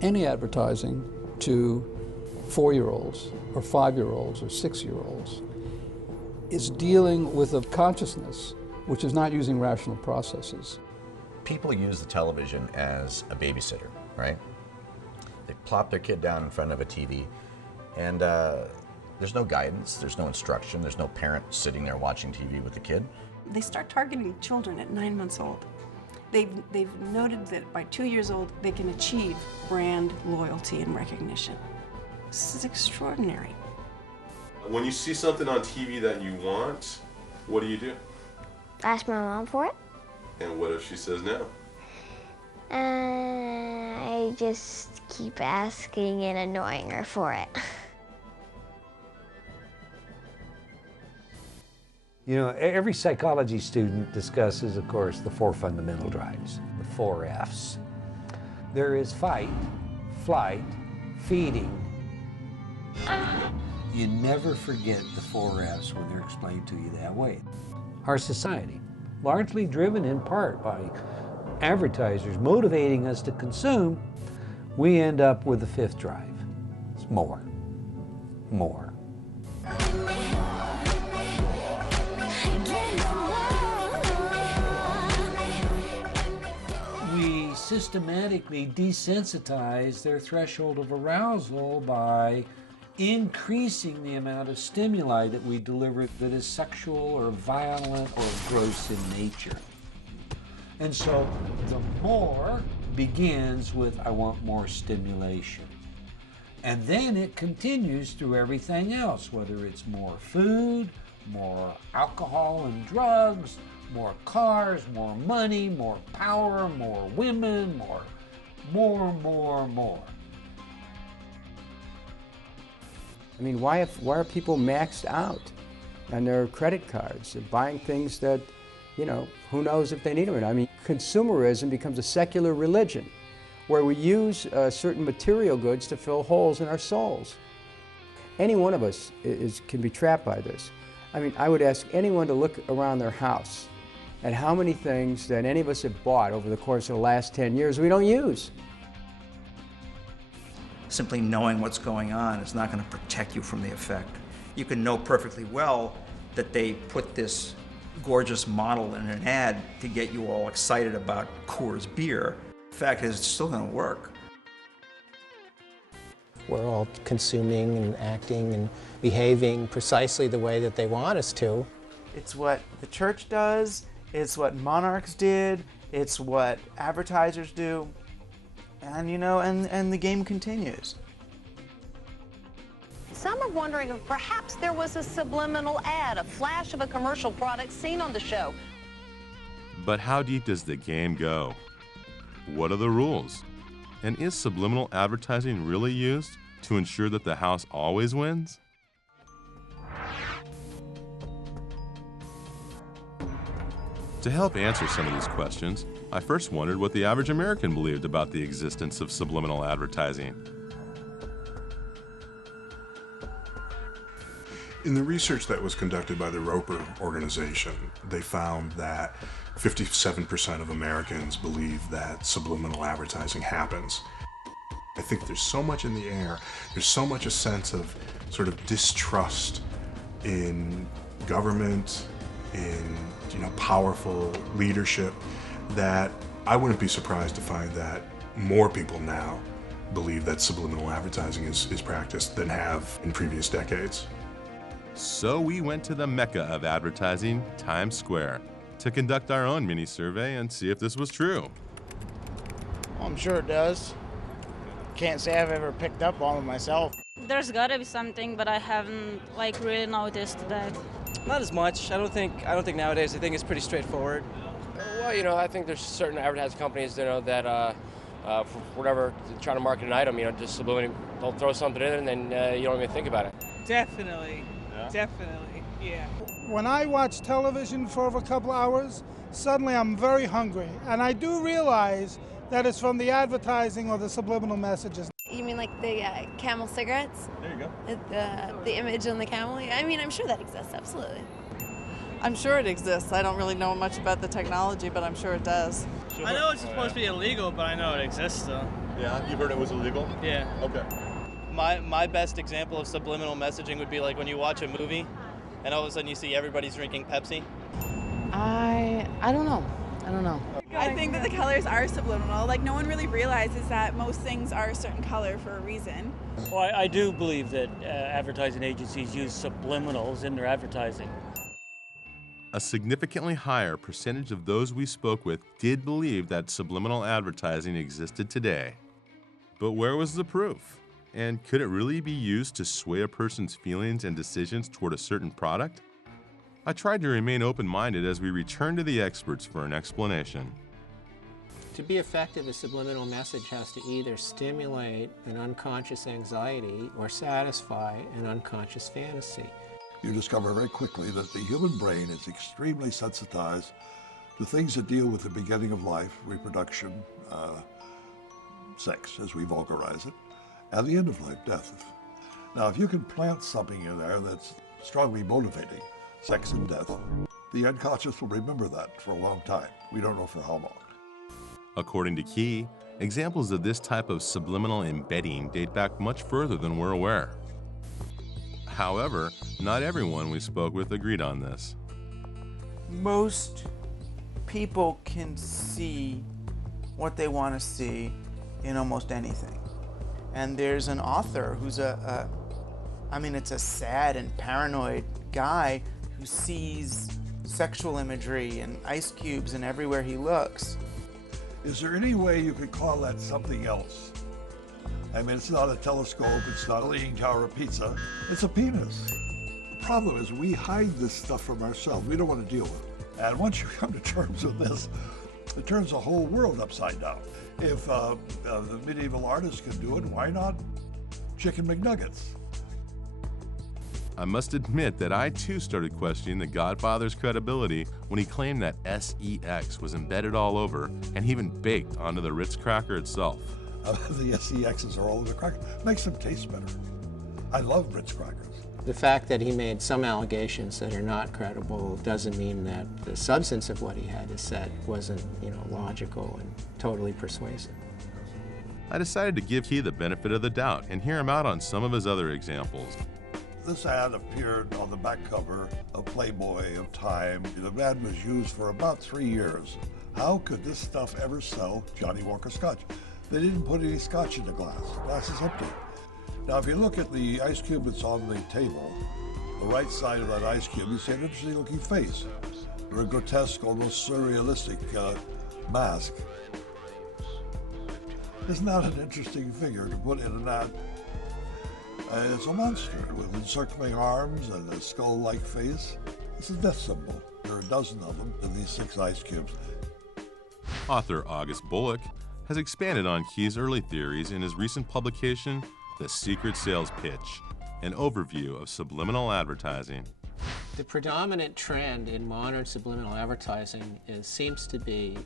Any advertising to 4-year-olds or 5-year-olds or 6-year-olds is dealing with a consciousness which is not using rational processes. People use the television as a babysitter, right? They plop their kid down in front of a TV, and there's no guidance, there's no instruction, there's no parent sitting there watching TV with the kid. They start targeting children at 9 months old. They've noted that by 2 years old, they can achieve brand loyalty and recognition. This is extraordinary. When you see something on TV that you want, what do? Ask my mom for it. And what if she says no? I just keep asking and annoying her for it. You know, every psychology student discusses, of course, the 4 fundamental drives, the 4 F's. There is fight, flight, feeding. You never forget the 4 F's when they're explained to you that way. Our society, largely driven in part by advertisers motivating us to consume, we end up with the 5th drive. It's more. More. We systematically desensitize their threshold of arousal by increasing the amount of stimuli that we deliver that is sexual or violent or gross in nature. And so the more begins with, I want more stimulation. And then it continues through everything else, whether it's more food, more alcohol and drugs, more cars, more money, more power, more women, more. I mean, why are people maxed out on their credit cards? They're buying things that, you know, who knows if they need them or not. I mean, consumerism becomes a secular religion where we use certain material goods to fill holes in our souls. Any one of us can be trapped by this. I mean, I would ask anyone to look around their house at how many things that any of us have bought over the course of the last 10 years we don't use. Simply knowing what's going on is not going to protect you from the effect. You can know perfectly well that they put this gorgeous model in an ad to get you all excited about Coors beer. The fact is, it's still going to work. We're all consuming and acting and behaving precisely the way that they want us to. It's what the church does, it's what monarchs did, it's what advertisers do, and you know, and the game continues. Some are wondering if perhaps there was a subliminal ad, a flash of a commercial product seen on the show. But how deep does the game go? What are the rules? And is subliminal advertising really used to ensure that the house always wins? To help answer some of these questions, I first wondered what the average American believed about the existence of subliminal advertising. In the research that was conducted by the Roper organization, they found that 57% of Americans believe that subliminal advertising happens. I think there's so much in the air, there's so much a sense of sort of distrust in government, in powerful leadership, that I wouldn't be surprised to find that more people now believe that subliminal advertising is practiced than have in previous decades. So we went to the mecca of advertising, Times Square, to conduct our own mini survey and see if this was true. I'm sure it does. Can't say I've ever picked up on it myself. There's gotta be something, but I haven't really noticed that. Not as much. I don't think nowadays. I think it's pretty straightforward. Well, I think there's certain advertising companies, that for whatever, trying to market an item, just subliminally, they'll throw something in and then you don't even think about it. Definitely, definitely, yeah. When I watch television for a couple hours, suddenly I'm very hungry. And I do realize that it's from the advertising or the subliminal messages. You mean like the Camel cigarettes? There you go. The image on the Camel? I mean, I'm sure that exists, absolutely. I'm sure it exists. I don't really know much about the technology, but I'm sure it does. I know it's supposed to be illegal, but I know it exists though. Yeah, you heard it was illegal? Yeah. Okay. My best example of subliminal messaging would be like when you watch a movie and all of a sudden you see everybody's drinking Pepsi. I don't know. I don't know. I think that the colors are subliminal. Like, no one really realizes that most things are a certain color for a reason. Well, I do believe that advertising agencies use subliminals in their advertising. A significantly higher percentage of those we spoke with did believe that subliminal advertising existed today. But where was the proof? And could it really be used to sway a person's feelings and decisions toward a certain product? I tried to remain open-minded as we returned to the experts for an explanation. To be effective, a subliminal message has to either stimulate an unconscious anxiety or satisfy an unconscious fantasy. You discover very quickly that the human brain is extremely sensitized to things that deal with the beginning of life, reproduction, sex, as we vulgarize it, and the end of life, death. Now, if you can plant something in there that's strongly motivating, sex and death, the unconscious will remember that for a long time. We don't know for how long. According to Key, examples of this type of subliminal embedding date back much further than we're aware. However, not everyone we spoke with agreed on this. Most people can see what they want to see in almost anything. And there's an author who's it's a sad and paranoid guy who sees sexual imagery and ice cubes and everywhere he looks. Is there any way you could call that something else? I mean, it's not a telescope, it's not a Leaning Tower of Pizza, it's a penis. The problem is we hide this stuff from ourselves. We don't want to deal with it. And once you come to terms with this, it turns the whole world upside down. If the medieval artists can do it, why not Chicken McNuggets? I must admit that I too started questioning the Godfather's credibility when he claimed that SEX was embedded all over and even baked onto the Ritz cracker itself. The SEXs are all over the cracker. Makes them taste better. I love Ritz crackers. The fact that he made some allegations that are not credible doesn't mean that the substance of what he had to say wasn't, logical and totally persuasive. I decided to give Key the benefit of the doubt and hear him out on some of his other examples. This ad appeared on the back cover of Playboy, of Time. The ad was used for about 3 years. How could this stuff ever sell Johnny Walker Scotch? They didn't put any scotch in the glass. The glass is empty. Now, if you look at the ice cube that's on the table, the right side of that ice cube, you see an interesting looking face, or a grotesque, almost surrealistic mask. Isn't that an interesting figure to put in an ad? It's a monster with encircling arms and a skull-like face. It's a death symbol. There are a dozen of them in these 6 ice cubes. Author August Bullock has expanded on Key's early theories in his recent publication, The Secret Sales Pitch, an overview of subliminal advertising. The predominant trend in modern subliminal advertising seems to be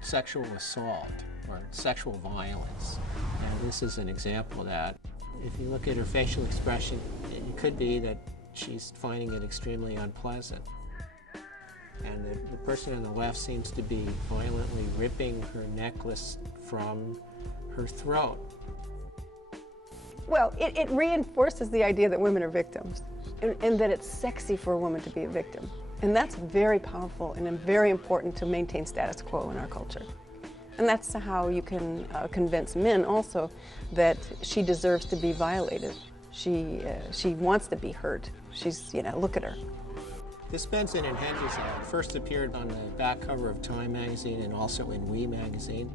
sexual assault or sexual violence. And this is an example of that. If you look at her facial expression, it could be that she's finding it extremely unpleasant. And the person on the left seems to be violently ripping her necklace from her throat. Well, it reinforces the idea that women are victims and that it's sexy for a woman to be a victim. And that's very powerful and very important to maintain status quo in our culture. And that's how you can convince men also that she deserves to be violated. She wants to be hurt. She's, look at her. This Benson and Hedges ad first appeared on the back cover of Time magazine and also in We magazine.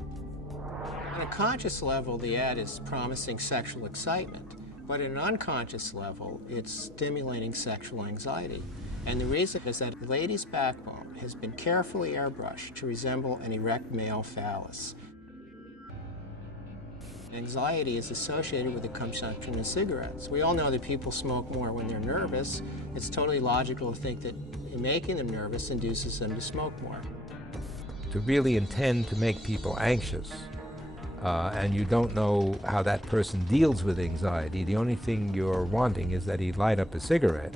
On a conscious level, the ad is promising sexual excitement, but at an unconscious level, it's stimulating sexual anxiety. And the reason is that the lady's backbone has been carefully airbrushed to resemble an erect male phallus. Anxiety is associated with the consumption of cigarettes. We all know that people smoke more when they're nervous. It's totally logical to think that making them nervous induces them to smoke more. To really intend to make people anxious, and you don't know how that person deals with anxiety, the only thing you're wanting is that he light up a cigarette,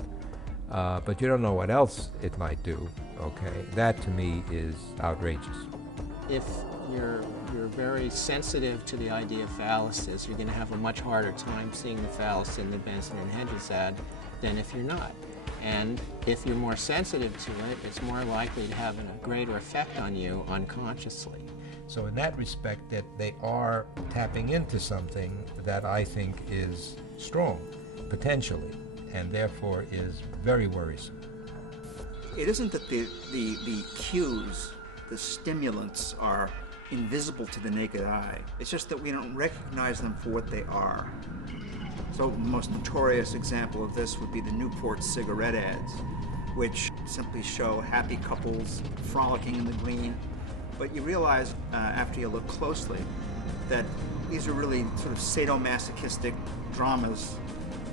but you don't know what else it might do, okay? That to me is outrageous. If you're very sensitive to the idea of phalluses, you're going to have a much harder time seeing the phallus in the Benson and Hedges ad than if you're not. And if you're more sensitive to it, it's more likely to have a greater effect on you unconsciously. So in that respect, that they are tapping into something that I think is strong, potentially, and therefore is very worrisome. It isn't that the cues, the stimulants, are invisible to the naked eye. It's just that we don't recognize them for what they are. So the most notorious example of this would be the Newport cigarette ads, which simply show happy couples frolicking in the green. But you realize after you look closely that these are really sort of sadomasochistic dramas,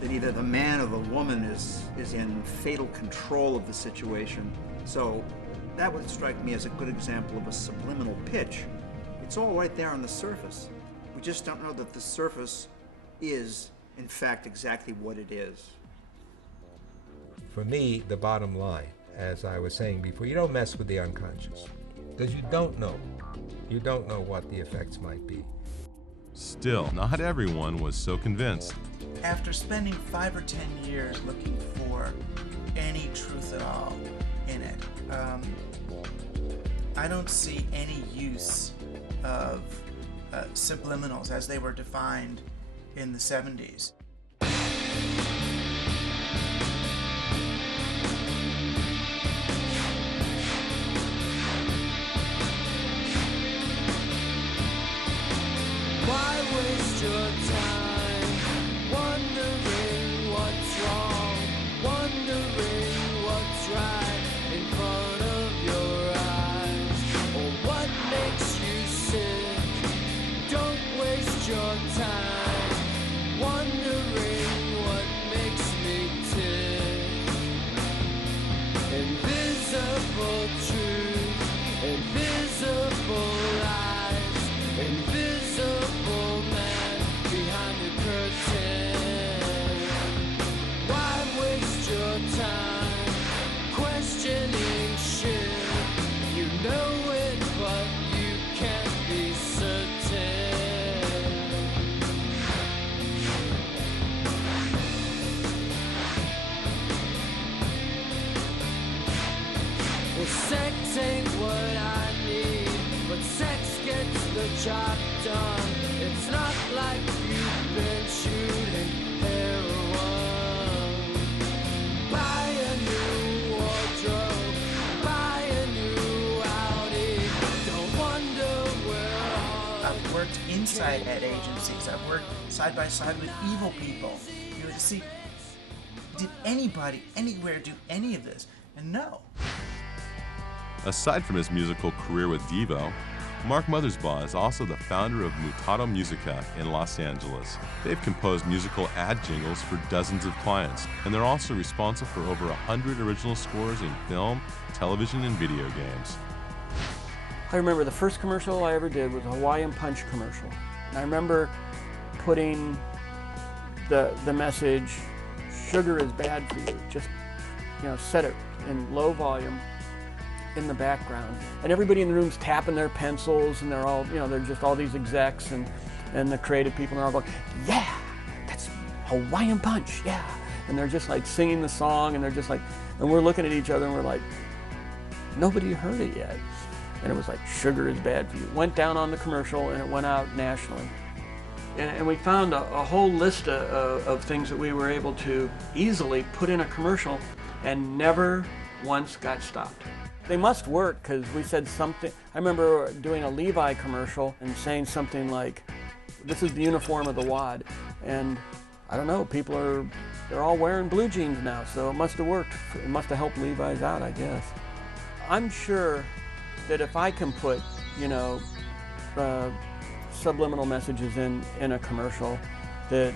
that either the man or the woman is in fatal control of the situation. So that would strike me as a good example of a subliminal pitch. It's all right there on the surface. We just don't know that the surface is, in fact, exactly what it is. For me, the bottom line, as I was saying before, you don't mess with the unconscious, because you don't know. You don't know what the effects might be. Still, not everyone was so convinced. After spending 5 or 10 years looking for any truth at all in it, I don't see any use of subliminals as they were defined in the 70s. Why waste your time wondering what's wrong, wondering what's right in front of your eyes, or what makes you sick? Don't waste your time wondering what makes me tick. Invisible truth, invisible lies, invisible man behind the curtain. Why waste your time questioning shit? You know it, but you can't be certain. Well, sex ain't what I need, but sex gets the job done. It's not like you've been shooting heroin. Buy a new wardrobe, buy a new Audi. Don't wonder where all I've worked inside ad agencies. I've worked side by side with evil people. You know, to see, did anybody anywhere do any of this? And no. Aside from his musical career with Devo, Mark Mothersbaugh is also the founder of Mutato Musica in Los Angeles. They've composed musical ad jingles for dozens of clients, and they're also responsible for over 100 original scores in film, television, and video games. I remember the first commercial I ever did was a Hawaiian Punch commercial. And I remember putting the message, sugar is bad for you. Just, set it in low volume in the background. And everybody in the room's tapping their pencils, and they're all, they're just all these execs and the creative people, and they're all going, yeah, that's Hawaiian Punch, yeah. And they're just like singing the song, and they're just like, and we're looking at each other and we're like, nobody heard it yet. And it was like, sugar is bad for you. It went down on the commercial and it went out nationally. And we found a whole list of things that we were able to easily put in a commercial and never once got stopped. They must work, because we said something. I remember doing a Levi commercial and saying something like, this is the uniform of the WAD. And I don't know, they're all wearing blue jeans now, so it must have worked. It must have helped Levi's out, I guess. I'm sure that if I can put, subliminal messages in a commercial, that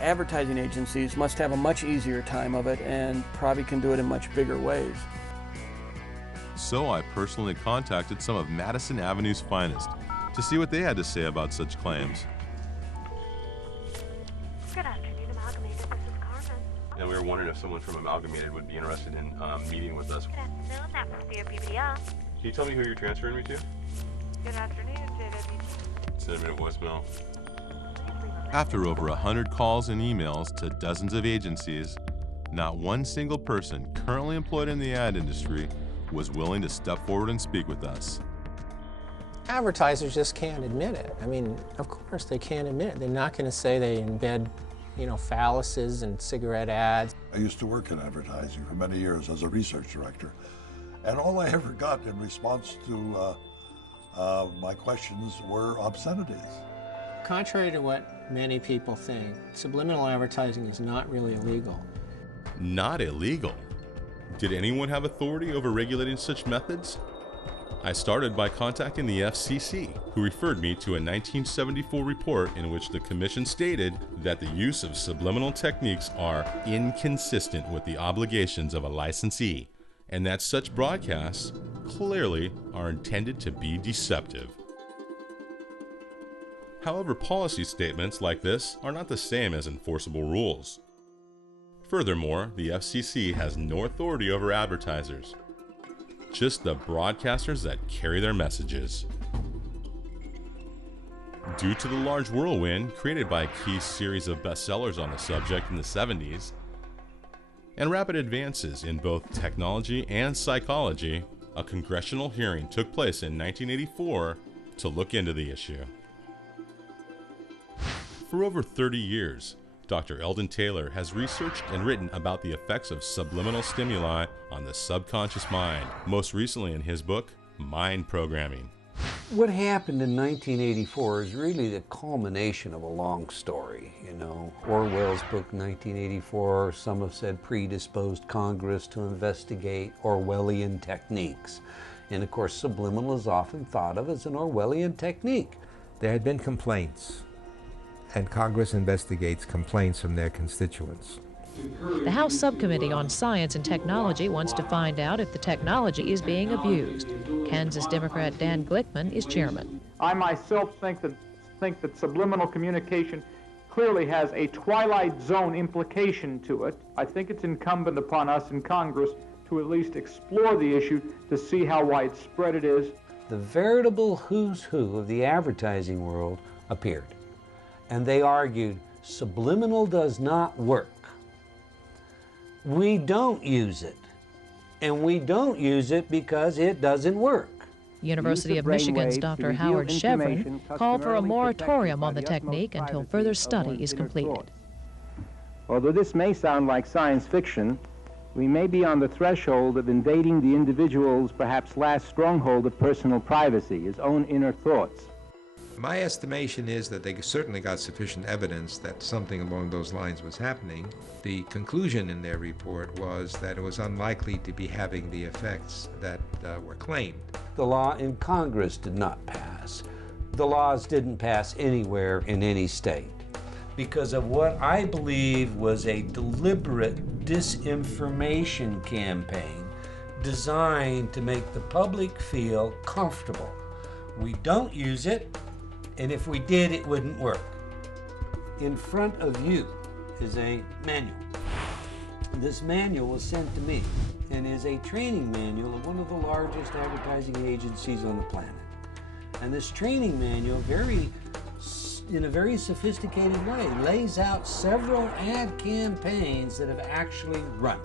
advertising agencies must have a much easier time of it and probably can do it in much bigger ways. So I personally contacted some of Madison Avenue's finest to see what they had to say about such claims. Good afternoon, Amalgamated. This is Carmen. And we were wondering if someone from Amalgamated would be interested in meeting with us. Good afternoon. That must be a BBL. Can you tell me who you're transferring me to? Good afternoon, JWT. Send me a voicemail. After over 100 calls and emails to dozens of agencies, not one single person currently employed in the ad industry was willing to step forward and speak with us. Advertisers just can't admit it. I mean, of course they can't admit it. They're not going to say they embed, phalluses and cigarette ads. I used to work in advertising for many years as a research director, and all I ever got in response to my questions were obscenities. Contrary to what many people think, subliminal advertising is not really illegal. Not illegal? Did anyone have authority over regulating such methods? I started by contacting the FCC, who referred me to a 1974 report in which the commission stated that the use of subliminal techniques are inconsistent with the obligations of a licensee, and that such broadcasts clearly are intended to be deceptive. However, policy statements like this are not the same as enforceable rules. Furthermore, the FCC has no authority over advertisers, just the broadcasters that carry their messages. Due to the large whirlwind created by a key series of bestsellers on the subject in the 70s, and rapid advances in both technology and psychology, a congressional hearing took place in 1984 to look into the issue. For over 30 years, Dr. Eldon Taylor has researched and written about the effects of subliminal stimuli on the subconscious mind, most recently in his book, Mind Programming. What happened in 1984 is really the culmination of a long story. Orwell's book 1984, some have said, predisposed Congress to investigate Orwellian techniques. And of course, subliminal is often thought of as an Orwellian technique. There had been complaints, and Congress investigates complaints from their constituents. The House Subcommittee on Science and Technology wants to find out if the technology is being abused. Kansas Democrat Dan Glickman is chairman. I myself think that subliminal communication clearly has a twilight zone implication to it. I think it's incumbent upon us in Congress to at least explore the issue to see how widespread it is. The veritable who's who of the advertising world appeared. And they argued, subliminal does not work. We don't use it. And we don't use it because it doesn't work. University of Michigan's Dr. Howard Chevron called for a moratorium on the technique until further study is completed. Although this may sound like science fiction, we may be on the threshold of invading the individual's perhaps last stronghold of personal privacy, his own inner thoughts. My estimation is that they certainly got sufficient evidence that something along those lines was happening. The conclusion in their report was that it was unlikely to be having the effects that were claimed. The law in Congress did not pass. The laws didn't pass anywhere in any state because of what I believe was a deliberate disinformation campaign designed to make the public feel comfortable. We don't use it, and if we did, it wouldn't work. In front of you is a manual. This manual was sent to me and is a training manual of one of the largest advertising agencies on the planet. And this training manual, in a very sophisticated way, lays out several ad campaigns that have actually run.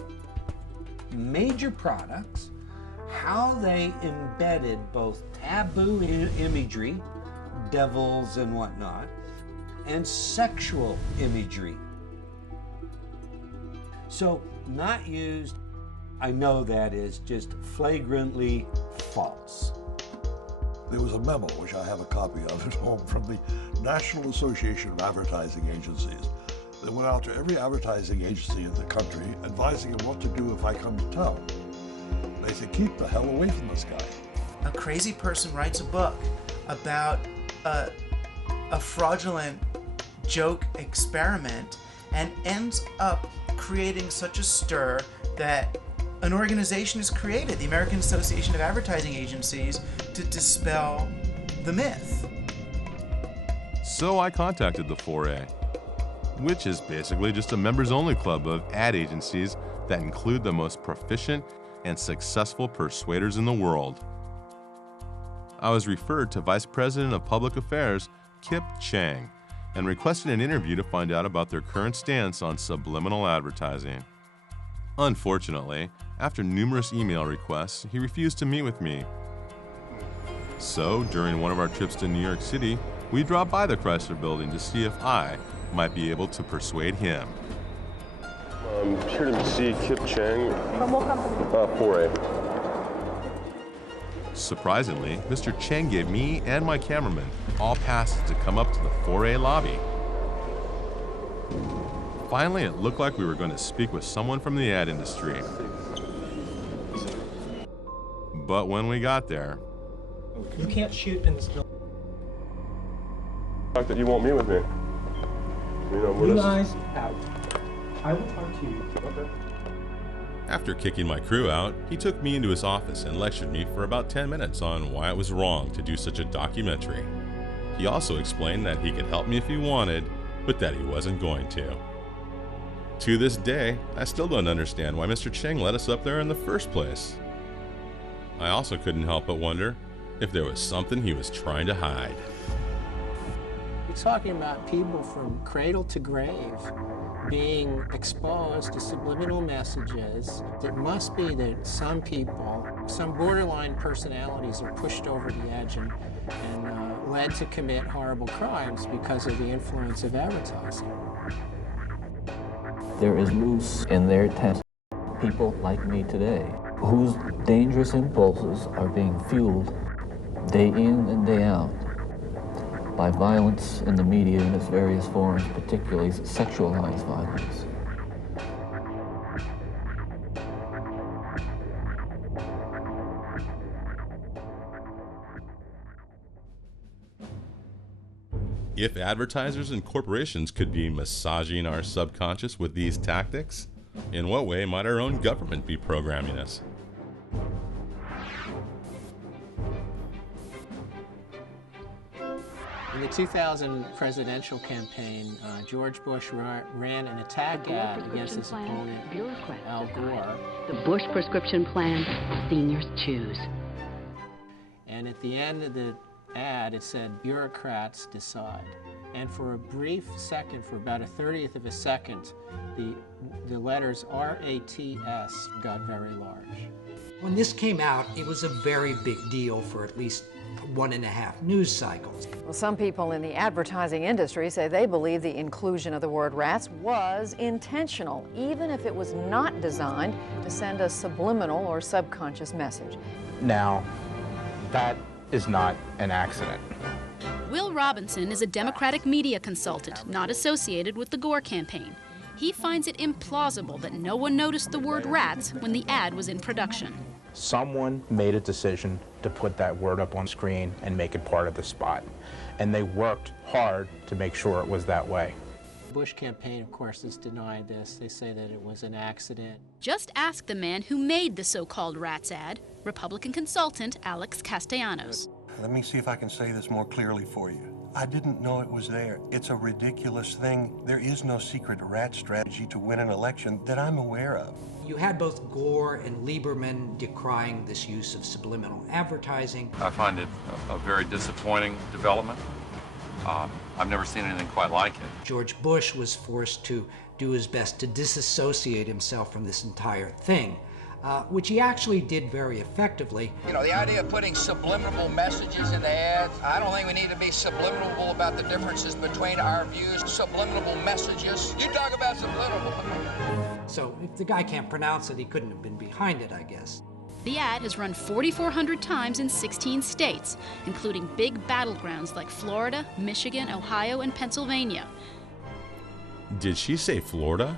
Major products, how they embedded both taboo imagery, devils and whatnot, and sexual imagery. So, not used, I know that is just flagrantly false. There was a memo, which I have a copy of at home, from the National Association of Advertising Agencies that went out to every advertising agency in the country advising them what to do if I come to town. They said, keep the hell away from this guy. A crazy person writes a book about a fraudulent joke experiment and ends up creating such a stir that an organization is created, the American Association of Advertising Agencies, to dispel the myth. So I contacted the 4A, which is basically just a members-only club of ad agencies that include the most proficient and successful persuaders in the world. I was referred to Vice President of Public Affairs, Kip Chang, and requested an interview to find out about their current stance on subliminal advertising. Unfortunately, after numerous email requests, he refused to meet with me. So, during one of our trips to New York City, we dropped by the Chrysler Building to see if I might be able to persuade him. I'm here to see Kip Chang. From what company? 4A. Surprisingly, Mr. Chang gave me and my cameraman all passes to come up to the 4A lobby. Finally, it looked like we were going to speak with someone from the ad industry. But when we got there... You can't shoot in this building. The fact that you won't meet with me. You know, Blue eyes out. I will talk to you. Okay. After kicking my crew out, he took me into his office and lectured me for about 10 minutes on why it was wrong to do such a documentary. He also explained that he could help me if he wanted, but that he wasn't going to. To this day, I still don't understand why Mr. Chang let us up there in the first place. I also couldn't help but wonder if there was something he was trying to hide. You're talking about people from cradle to grave being exposed to subliminal messages. It must be that some people, some borderline personalities are pushed over the edge and led to commit horrible crimes because of the influence of advertising. There is loose in their test people like me today whose dangerous impulses are being fueled day in and day out by violence in the media in its various forms, particularly sexualized violence. If advertisers and corporations could be massaging our subconscious with these tactics, in what way might our own government be programming us? In the 2000 presidential campaign, George Bush ran an attack ad against his opponent, Al Gore. The Bush prescription plan, seniors choose. And at the end of the ad, it said, bureaucrats decide. And for a brief second, for about a 30th of a second, the letters RATS got very large. When this came out, it was a very big deal for at least 1.5 news cycles. Well, some people in the advertising industry say they believe the inclusion of the word rats was intentional, even if it was not designed to send a subliminal or subconscious message. Now, that is not an accident. Will Robinson is a Democratic media consultant not associated with the Gore campaign. He finds it implausible that no one noticed the word rats when the ad was in production. Someone made a decision to put that word up on screen and make it part of the spot. And they worked hard to make sure it was that way. The Bush campaign, of course, has denied this. They say that it was an accident. Just ask the man who made the so-called rats ad, Republican consultant Alex Castellanos. Let me see if I can say this more clearly for you. I didn't know it was there. It's a ridiculous thing. There is no secret rat strategy to win an election that I'm aware of. You had both Gore and Lieberman decrying this use of subliminal advertising. I find it a very disappointing development. I've never seen anything quite like it. George Bush was forced to do his best to disassociate himself from this entire thing, which he actually did very effectively. You know, the idea of putting subliminal messages in the ads, I don't think we need to be subliminal about the differences between our views. Subliminal messages. You talk about subliminal. So if the guy can't pronounce it, he couldn't have been behind it, I guess. The ad has run 4,400 times in 16 states, including big battlegrounds like Florida, Michigan, Ohio, and Pennsylvania. Did she say Florida?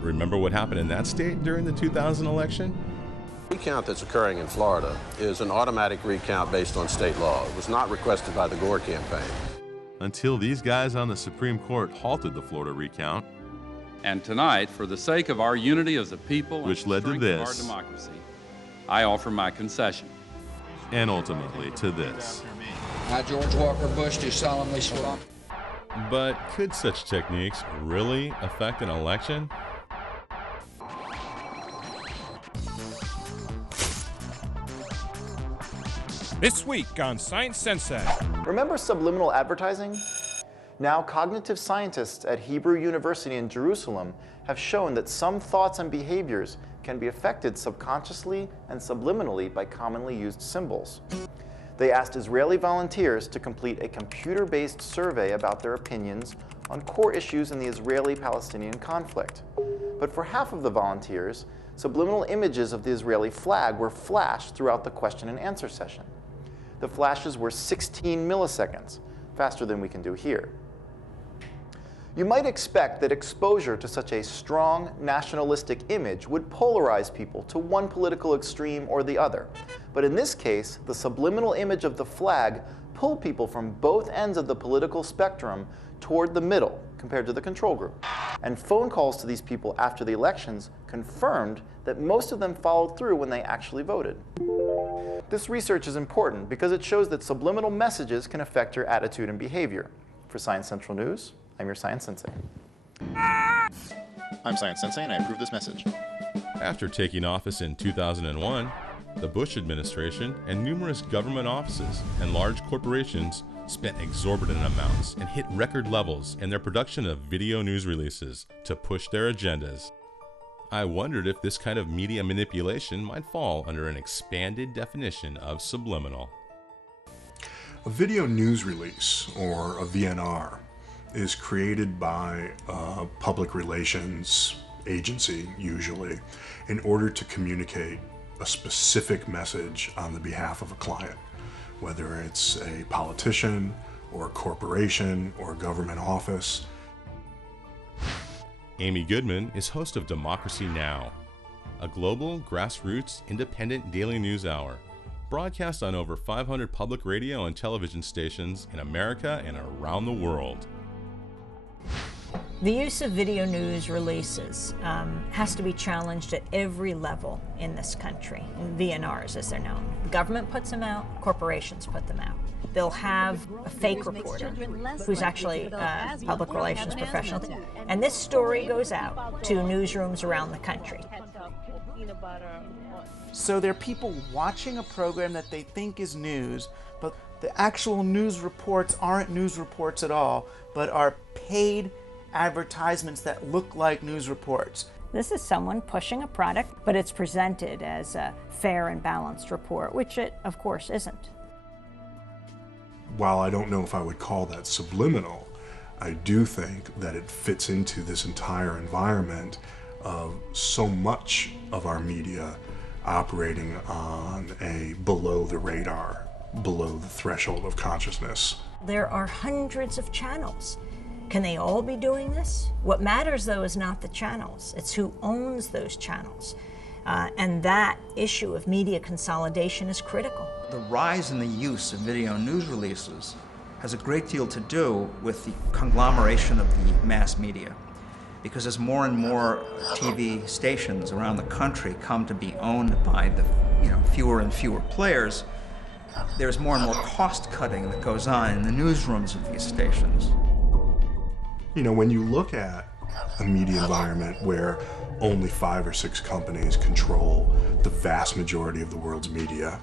Remember what happened in that state during the 2000 election? The recount that's occurring in Florida is an automatic recount based on state law. It was not requested by the Gore campaign. until these guys on the Supreme Court halted the Florida recount. And tonight, for the sake of our unity as a people which and the led to strength of our this, democracy, I offer my concession. And ultimately to this. I, George Walker Bush, do solemnly swear. But could such techniques really affect an election? This week on Science Sensei. Remember subliminal advertising? Now, cognitive scientists at Hebrew University in Jerusalem have shown that some thoughts and behaviors can be affected subconsciously and subliminally by commonly used symbols. They asked Israeli volunteers to complete a computer-based survey about their opinions on core issues in the Israeli-Palestinian conflict. But for half of the volunteers, subliminal images of the Israeli flag were flashed throughout the question and answer session. The flashes were 16 milliseconds, faster than we can do here. You might expect that exposure to such a strong nationalistic image would polarize people to one political extreme or the other. But in this case, the subliminal image of the flag pulled people from both ends of the political spectrum toward the middle compared to the control group. And phone calls to these people after the elections confirmed that most of them followed through when they actually voted. This research is important because it shows that subliminal messages can affect your attitude and behavior. For Science Central News, I'm your Science Sensei. I'm Science Sensei, and I approve this message. After taking office in 2001, the Bush administration and numerous government offices and large corporations spent exorbitant amounts and hit record levels in their production of video news releases to push their agendas. I wondered if this kind of media manipulation might fall under an expanded definition of subliminal. A video news release, or a VNR, is created by a public relations agency, usually, in order to communicate a specific message on the behalf of a client, whether it's a politician, or a corporation, or a government office. Amy Goodman is host of Democracy Now!, a global, grassroots, independent daily news hour, broadcast on over 500 public radio and television stations in America and around the world. The use of video news releases has to be challenged at every level in this country, in VNRs as they're known. The government puts them out, corporations put them out. They'll have a fake reporter who's actually a public relations professional. And this story goes out to newsrooms around the country. So there are people watching a program that they think is news, but the actual news reports aren't news reports at all, but are paid advertisements that look like news reports. This is someone pushing a product, but it's presented as a fair and balanced report, which it, of course, isn't. While I don't know if I would call that subliminal, I do think that it fits into this entire environment of so much of our media operating on a below the radar, below the threshold of consciousness. There are hundreds of channels. Can they all be doing this? What matters, though, is not the channels. It's who owns those channels. And that issue of media consolidation is critical. The rise in the use of video news releases has a great deal to do with the conglomeration of the mass media. Because as more and more TV stations around the country come to be owned by the fewer and fewer players, there's more and more cost cutting that goes on in the newsrooms of these stations. You know, when you look at a media environment where only 5 or 6 companies control the vast majority of the world's media,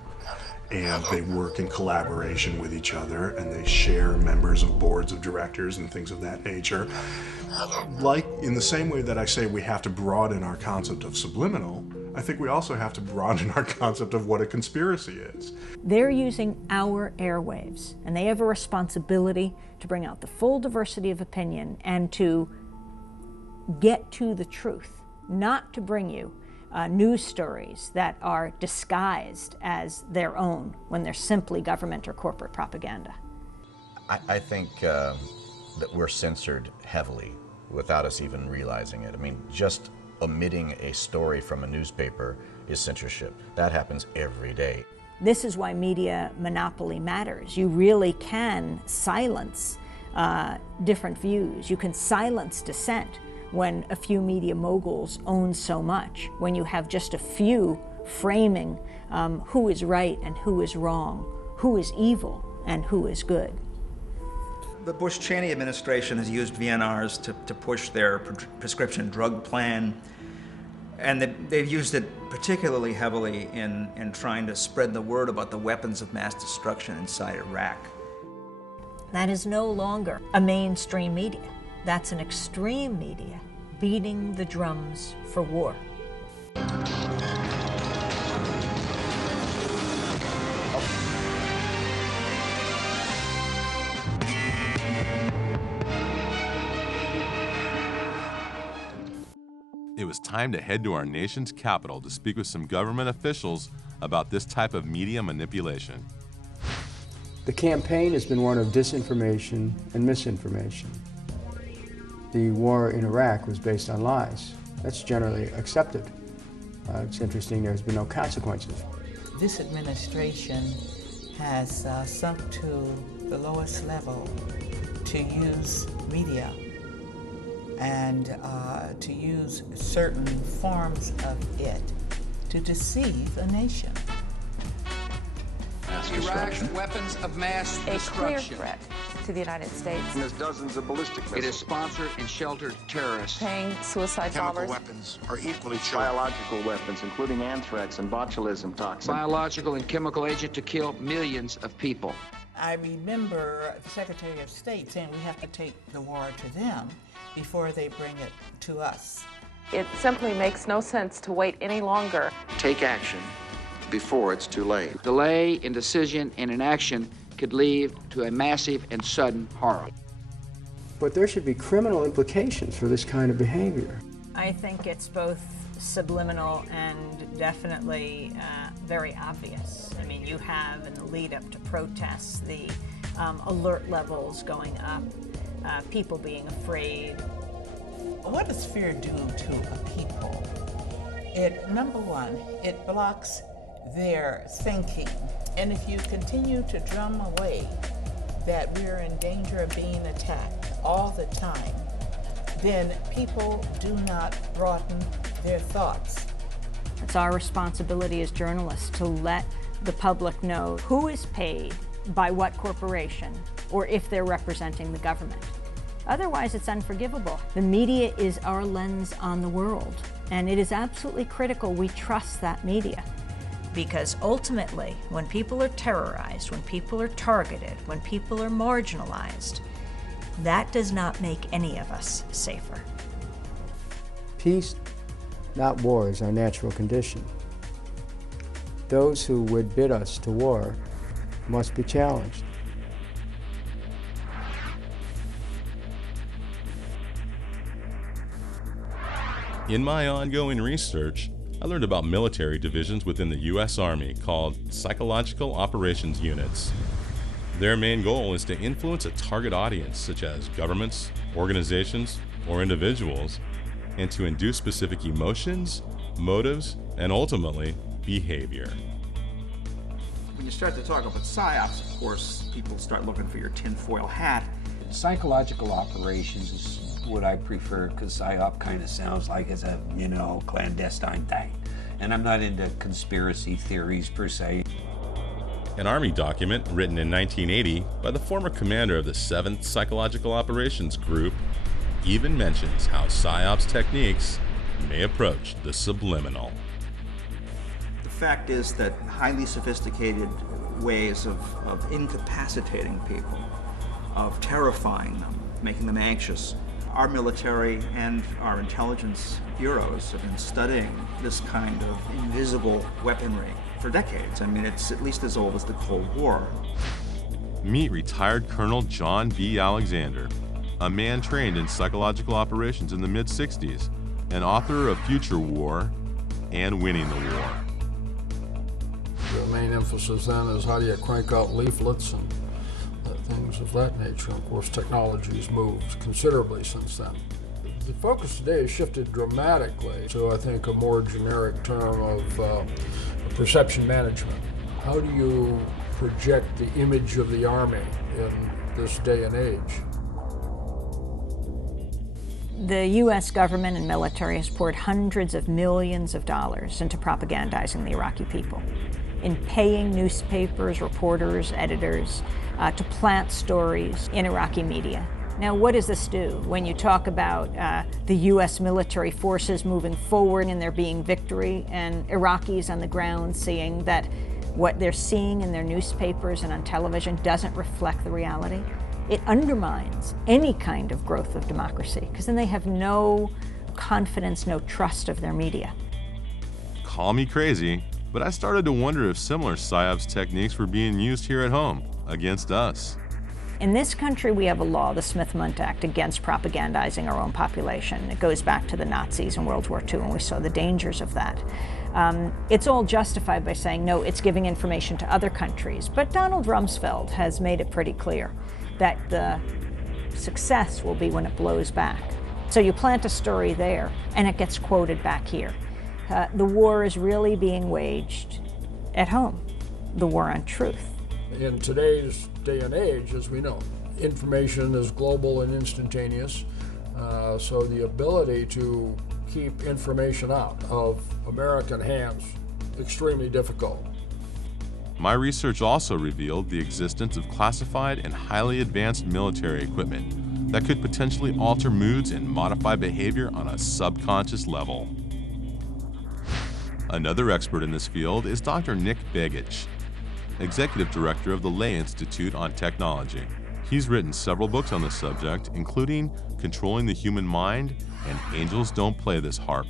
and they work in collaboration with each other, and they share members of boards of directors and things of that nature, like in the same way that I say we have to broaden our concept of subliminal, I think we also have to broaden our concept of what a conspiracy is. They're using our airwaves, and they have a responsibility to bring out the full diversity of opinion and to get to the truth, not to bring you news stories that are disguised as their own when they're simply government or corporate propaganda. I think that we're censored heavily without us even realizing it. I mean, just omitting a story from a newspaper is censorship. That happens every day. This is why media monopoly matters. You really can silence different views. You can silence dissent when a few media moguls own so much, when you have just a few framing who is right and who is wrong, who is evil and who is good. The Bush-Cheney administration has used VNRs to push their prescription drug plan, and they've used it particularly heavily in trying to spread the word about the weapons of mass destruction inside Iraq. That is no longer a mainstream media. That's an extreme media beating the drums for war. It was time to head to our nation's capital to speak with some government officials about this type of media manipulation. The campaign has been one of disinformation and misinformation. The war in Iraq was based on lies. That's generally accepted. It's interesting there's been no consequences. This administration has sunk to the lowest level to use media and to use certain forms of it to deceive a nation. Iraq's weapons of mass destruction. A clear threat to the United States. There's dozens of ballistic missiles. It has sponsored and sheltered terrorists. Paying suicide bombers. Weapons are equally true. Biological weapons, including anthrax and botulism toxin. Biological and chemical agent to kill millions of people. I remember the Secretary of State saying we have to take the war to them before they bring it to us. It simply makes no sense to wait any longer. Take action before it's too late. Delay in decision and inaction could lead to a massive and sudden horror. But there should be criminal implications for this kind of behavior. I think it's both subliminal and definitely very obvious. I mean, you have in the lead up to protests the alert levels going up, people being afraid. What does fear do to a people? Number one, it blocks their thinking. And if you continue to drum away that we're in danger of being attacked all the time, then people do not broaden their thoughts. It's our responsibility as journalists to let the public know who is paid by what corporation, or if they're representing the government. Otherwise, it's unforgivable. The media is our lens on the world, and it is absolutely critical we trust that media. Because ultimately, when people are terrorized, when people are targeted, when people are marginalized, that does not make any of us safer. Peace, not war, is our natural condition. Those who would bid us to war must be challenged. In my ongoing research, I learned about military divisions within the U.S. Army called Psychological Operations Units. Their main goal is to influence a target audience, such as governments, organizations, or individuals, and to induce specific emotions, motives, and ultimately, behavior. When you start to talk about PSYOPs, of course, people start looking for your tinfoil hat. Psychological operations is what I prefer, because PSYOP kind of sounds like it's a, clandestine thing. And I'm not into conspiracy theories per se. An Army document written in 1980 by the former commander of the 7th Psychological Operations Group even mentions how PSYOPs techniques may approach the subliminal. The fact is that highly sophisticated ways of incapacitating people, of terrifying them, making them anxious. Our military and our intelligence bureaus have been studying this kind of invisible weaponry for decades. I mean, it's at least as old as the Cold War. Meet retired Colonel John B. Alexander, a man trained in psychological operations in the mid-60s, and author of Future War and Winning the War. The main emphasis then is how do you crank out leaflets and things of that nature. Of course, technology has moved considerably since then. The focus today has shifted dramatically to, I think, a more generic term of perception management. How do you project the image of the Army in this day and age? The U.S. government and military has poured hundreds of millions of dollars into propagandizing the Iraqi people, in paying newspapers, reporters, editors to plant stories in Iraqi media. Now, what does this do when you talk about the U.S. military forces moving forward and there being victory, and Iraqis on the ground seeing that what they're seeing in their newspapers and on television doesn't reflect the reality? It undermines any kind of growth of democracy, because then they have no confidence, no trust of their media. Call me crazy, but I started to wonder if similar PSYOPs techniques were being used here at home against us. In this country, we have a law, the Smith-Mundt Act, against propagandizing our own population. It goes back to the Nazis in World War II, and we saw the dangers of that. It's all justified by saying, no, it's giving information to other countries. But Donald Rumsfeld has made it pretty clear that the success will be when it blows back. So you plant a story there, and it gets quoted back here. The war is really being waged at home, the war on truth. In today's day and age, as we know, information is global and instantaneous, so the ability to keep information out of American hands extremely difficult. My research also revealed the existence of classified and highly advanced military equipment that could potentially alter moods and modify behavior on a subconscious level. Another expert in this field is Dr. Nick Begich, Executive Director of the Lay Institute on Technology. He's written several books on the subject, including Controlling the Human Mind and Angels Don't Play This Harp.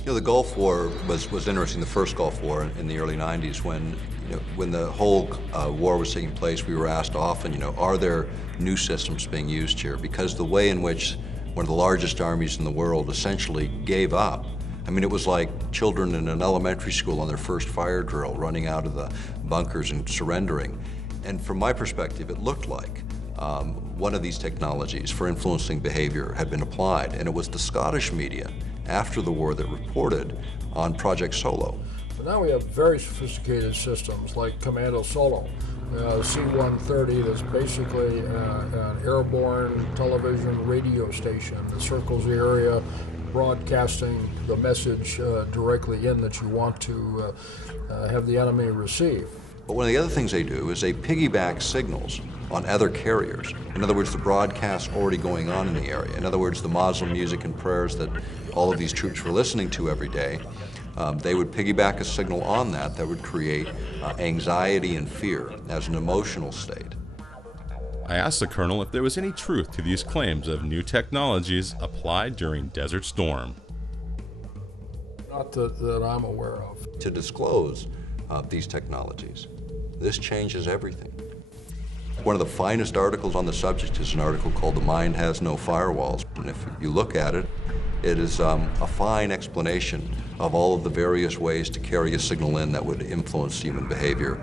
You know, the Gulf War was interesting, the first Gulf War in the early 90s when the whole war was taking place. We were asked often, are there new systems being used here? Because the way in which one of the largest armies in the world essentially gave up, I mean, it was like children in an elementary school on their first fire drill, running out of the bunkers and surrendering. And from my perspective, it looked like one of these technologies for influencing behavior had been applied, and it was the Scottish media after the war that reported on Project Solo. But now we have very sophisticated systems like Commando Solo, C-130, that's basically an airborne television radio station that circles the area, broadcasting the message directly in that you want to have the enemy receive. But one of the other things they do is they piggyback signals on other carriers. In other words, the broadcast already going on in the area. In other words, the Muslim music and prayers that all of these troops were listening to every day, they would piggyback a signal on that would create anxiety and fear as an emotional state. I asked the Colonel if there was any truth to these claims of new technologies applied during Desert Storm. Not that I'm aware of. To disclose these technologies, this changes everything. One of the finest articles on the subject is an article called The Mind Has No Firewalls. And if you look at it, it is a fine explanation of all of the various ways to carry a signal in that would influence human behavior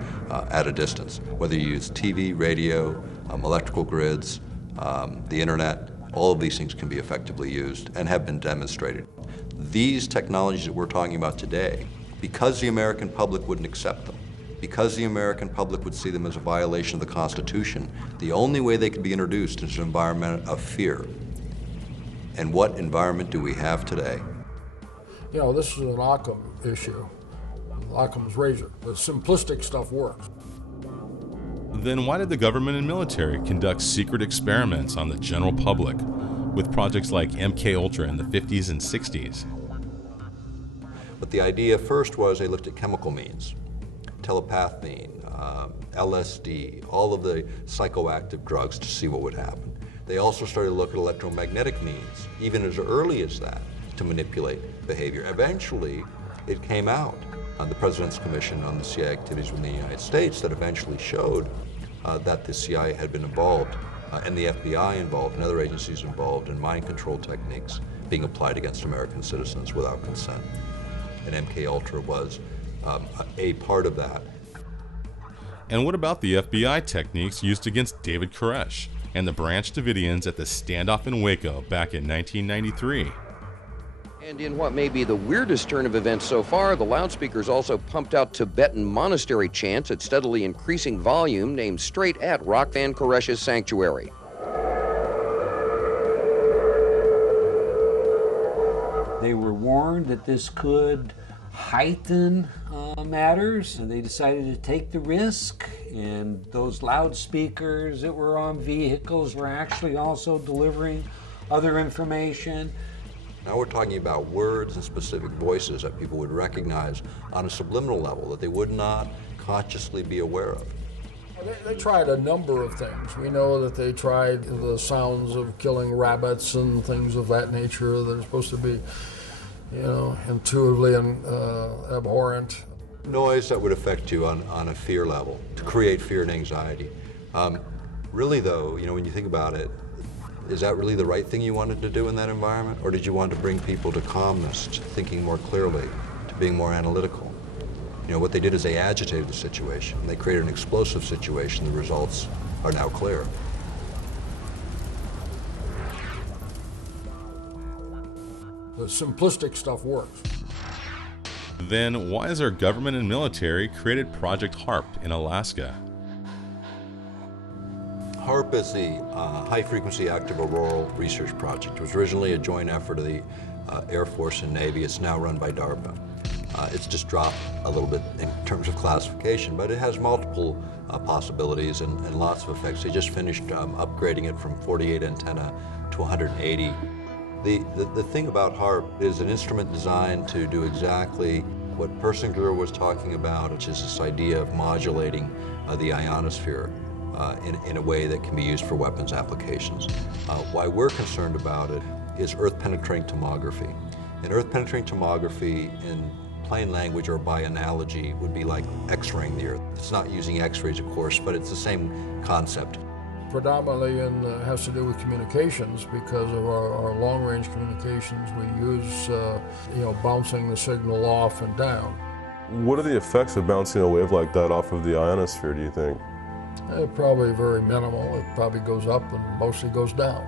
at a distance. Whether you use TV, radio, electrical grids, the internet, all of these things can be effectively used and have been demonstrated. These technologies that we're talking about today, because the American public wouldn't accept them, because the American public would see them as a violation of the Constitution, the only way they could be introduced is an environment of fear. And what environment do we have today? You know, this is an Occam issue, Occam's razor. The simplistic stuff works. Then why did the government and military conduct secret experiments on the general public with projects like MKUltra in the 50s and 60s? But the idea first was they looked at chemical means, telepathine, LSD, all of the psychoactive drugs to see what would happen. They also started to look at electromagnetic means, even as early as that, to manipulate behavior. Eventually, it came out on the President's Commission on the CIA activities within the United States that eventually showed that the CIA had been involved and the FBI involved and other agencies involved in mind control techniques being applied against American citizens without consent. And MKUltra was a part of that. And what about the FBI techniques used against David Koresh and the Branch Davidians at the standoff in Waco back in 1993? And in what may be the weirdest turn of events so far, the loudspeakers also pumped out Tibetan monastery chants at steadily increasing volume aimed straight at Rockvan Koresh's sanctuary. They were warned that this could heighten matters, and they decided to take the risk, and those loudspeakers that were on vehicles were actually also delivering other information. Now we're talking about words and specific voices that people would recognize on a subliminal level that they would not consciously be aware of. They tried a number of things. We know that they tried the sounds of killing rabbits and things of that nature that are supposed to be, you know, intuitively abhorrent. Noise that would affect you on a fear level, to create fear and anxiety. Really though, you know, when you think about it, is that really the right thing you wanted to do in that environment? Or did you want to bring people to calmness, to thinking more clearly, to being more analytical? You know, what they did is they agitated the situation. They created an explosive situation. The results are now clear. The simplistic stuff works. Then why has our government and military created Project HARP in Alaska? HARP is the High Frequency Active Auroral Research Project. It was originally a joint effort of the Air Force and Navy. It's now run by DARPA. It's just dropped a little bit in terms of classification, but it has multiple possibilities and lots of effects. They just finished upgrading it from 48 antenna to 180. The thing about HARP is an instrument designed to do exactly what Persinger was talking about, which is this idea of modulating the ionosphere in a way that can be used for weapons applications. Why we're concerned about it is earth-penetrating tomography. And earth-penetrating tomography in plain language or by analogy would be like X-raying the Earth. It's not using X-rays, of course, but it's the same concept. Predominantly has to do with communications because of our long-range communications. We use, you know, bouncing the signal off and down. What are the effects of bouncing a wave like that off of the ionosphere, do you think? Probably very minimal. It probably goes up and mostly goes down.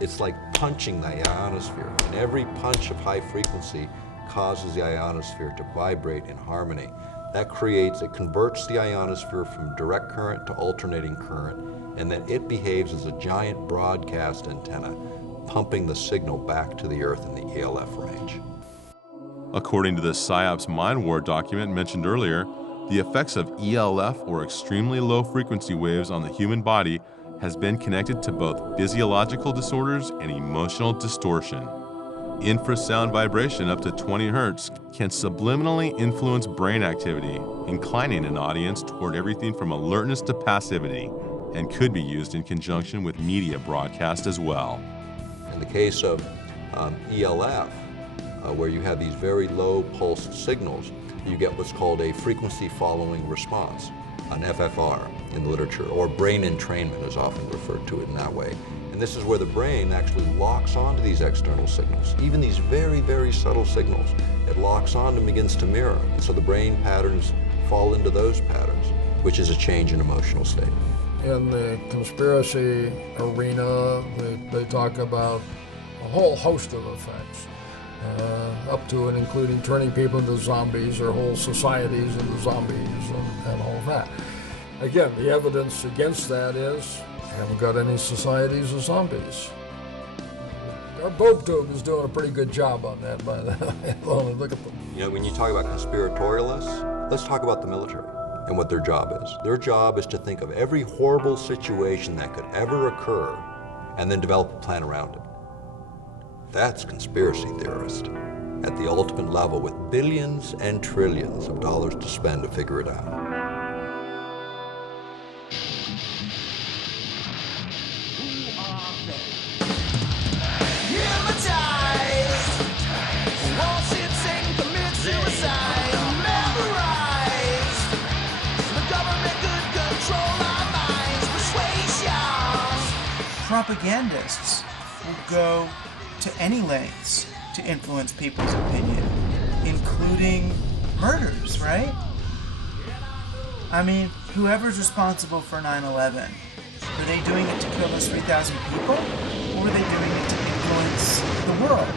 It's like punching the ionosphere, and every punch of high frequency causes the ionosphere to vibrate in harmony. That it converts the ionosphere from direct current to alternating current, and then it behaves as a giant broadcast antenna, pumping the signal back to the Earth in the ELF range. According to the PSYOPS Mind War document mentioned earlier, the effects of ELF, or extremely low frequency waves, on the human body has been connected to both physiological disorders and emotional distortion. Infrasound vibration up to 20 Hertz can subliminally influence brain activity, inclining an audience toward everything from alertness to passivity, and could be used in conjunction with media broadcast as well. In the case of ELF, where you have these very low pulsed signals, you get what's called a frequency following response, an FFR in the literature, or brain entrainment is often referred to it in that way. And this is where the brain actually locks onto these external signals, even these very, very subtle signals. It locks on and begins to mirror. And so the brain patterns fall into those patterns, which is a change in emotional state. In the conspiracy arena, they talk about a whole host of effects, up to and including turning people into zombies or whole societies into zombies and all that. Again, the evidence against that is we haven't got any societies of zombies. Our BopeTube is doing a pretty good job on that, by the way. Look at them. You know, when you talk about conspiratorialists, let's talk about the military and what their job is. Their job is to think of every horrible situation that could ever occur and then develop a plan around it. That's conspiracy theorist at the ultimate level, with billions and trillions of dollars to spend to figure it out. Propagandists will go to any lengths to influence people's opinion, including murders, right? I mean, whoever's responsible for 9/11, were they doing it to kill those 3,000 people, or were they doing it to influence the world?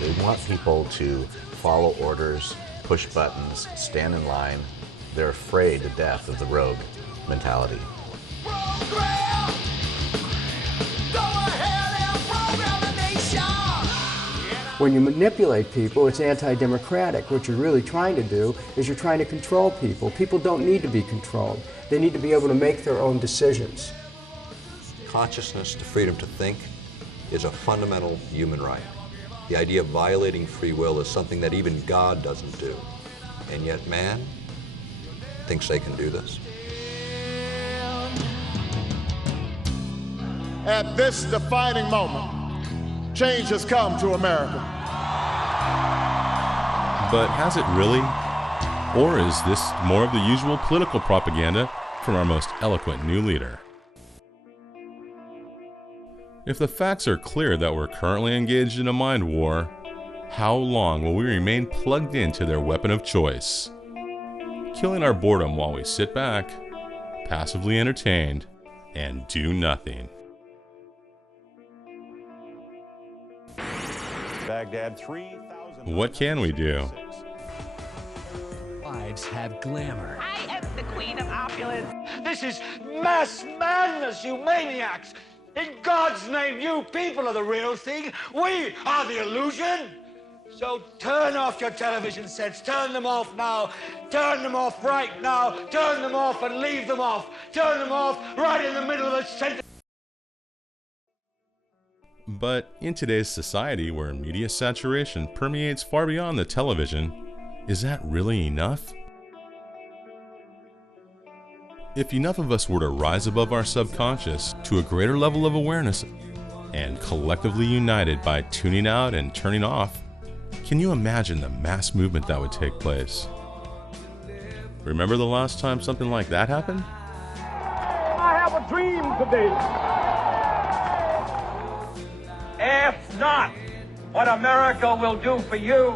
They want people to follow orders, push buttons, stand in line. They're afraid to death of the rogue. mentality. When you manipulate people, it's anti-democratic. What you're really trying to do is you're trying to control people. People don't need to be controlled. They need to be able to make their own decisions. Consciousness, the freedom to think, is a fundamental human right. The idea of violating free will is something that even God doesn't do. And yet man thinks they can do this. At this defining moment, change has come to America. But has it really? Or is this more of the usual political propaganda from our most eloquent new leader? If the facts are clear that we're currently engaged in a mind war, how long will we remain plugged into their weapon of choice? Killing our boredom while we sit back, passively entertained, and do nothing. Baghdad, 3,000. What can we do? Lives have glamour. I am the queen of opulence. This is mass madness, you maniacs! In God's name, you people are the real thing. We are the illusion. So turn off your television sets. Turn them off now. Turn them off right now. Turn them off and leave them off. Turn them off right in the middle of the sentence. But in today's society where media saturation permeates far beyond the television, is that really enough? If enough of us were to rise above our subconscious to a greater level of awareness and collectively united by tuning out and turning off, can you imagine the mass movement that would take place? Remember the last time something like that happened? I have a dream today. Ask not what America will do for you,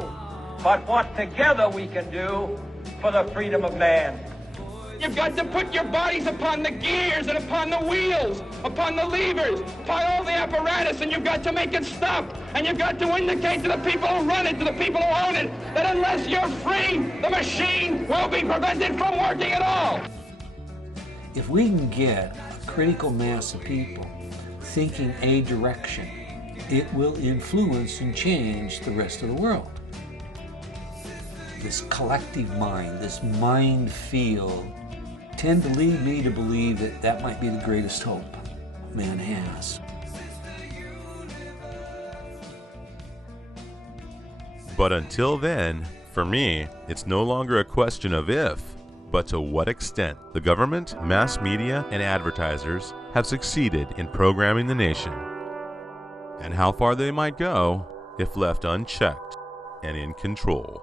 but what together we can do for the freedom of man. You've got to put your bodies upon the gears and upon the wheels, upon the levers, upon all the apparatus, and you've got to make it stop. And you've got to indicate to the people who run it, to the people who own it, that unless you're free, the machine will be prevented from working at all. If we can get a critical mass of people thinking a direction, it will influence and change the rest of the world. This collective mind, this mind field, tend to lead me to believe that that might be the greatest hope man has. But until then, for me, it's no longer a question of if, but to what extent the government, mass media, and advertisers have succeeded in programming the nation, and how far they might go if left unchecked and in control.